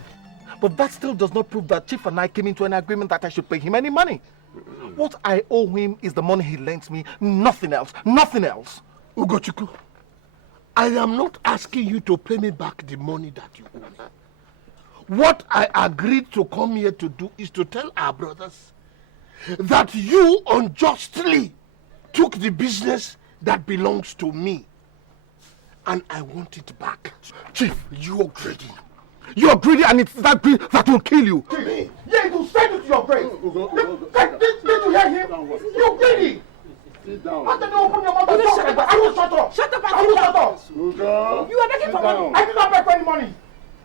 But that still does not prove that Chief and I came into an agreement that I should pay him any money. What I owe him is the money he lent me, nothing else, nothing else. Ugochukwu, I am not asking you to pay me back the money that you owe me. What I agreed to come here to do is to tell our brothers that you unjustly took the business that belongs to me. And I want it back. Chief, you're greedy. You're greedy, and it's that greed that will kill you. Me? Yeah, it will send you to your grave. Did you hear him? You're greedy. Sit down. After they open your mouth and talk like that, I will shut up. Shut up and I will shut up. You were begging for money. I did not beg for any money.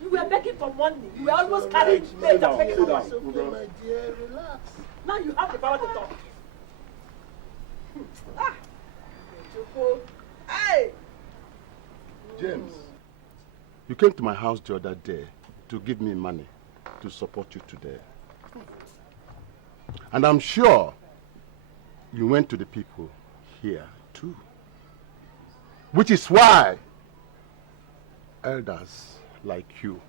You were begging for money. You were almost carrying me just begging for money. Okay, my dear, relax. Now you have the power to talk. Hey! James, you came to my house the other day to give me money to support you today. And I'm sure you went to the people here too. Which is why elders like you,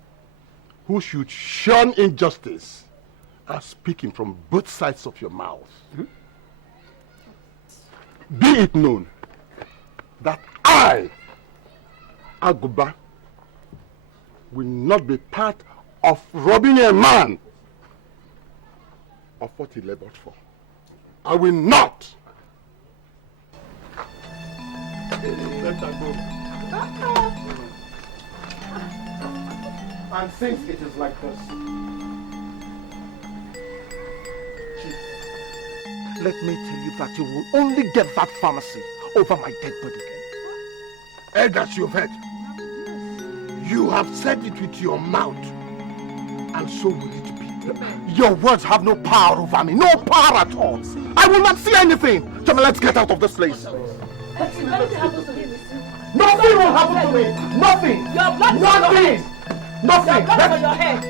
who should shun injustice, are speaking from both sides of your mouth. Be it known that I, Aguba, will not be part of robbing a man of what he labored for. I will not. Let her go. And since it is like this, Chief, let me tell you that you will only get that pharmacy over my dead body. Elders, you've heard. You have said it with your mouth, and so will it be. Your words have no power over me, no power at all. I will not see anything. Jama, let's get out of this place. Nothing happens to him. Nothing will happen to me. Nothing. Your blood is on your head. Nothing. Your blood is on your head.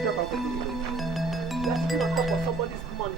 You are sitting on top of somebody's money.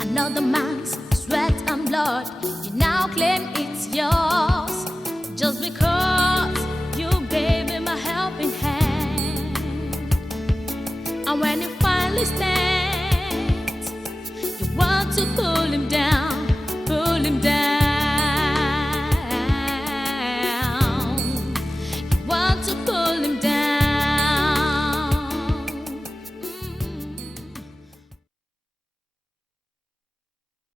Another man's sweat and blood, you now claim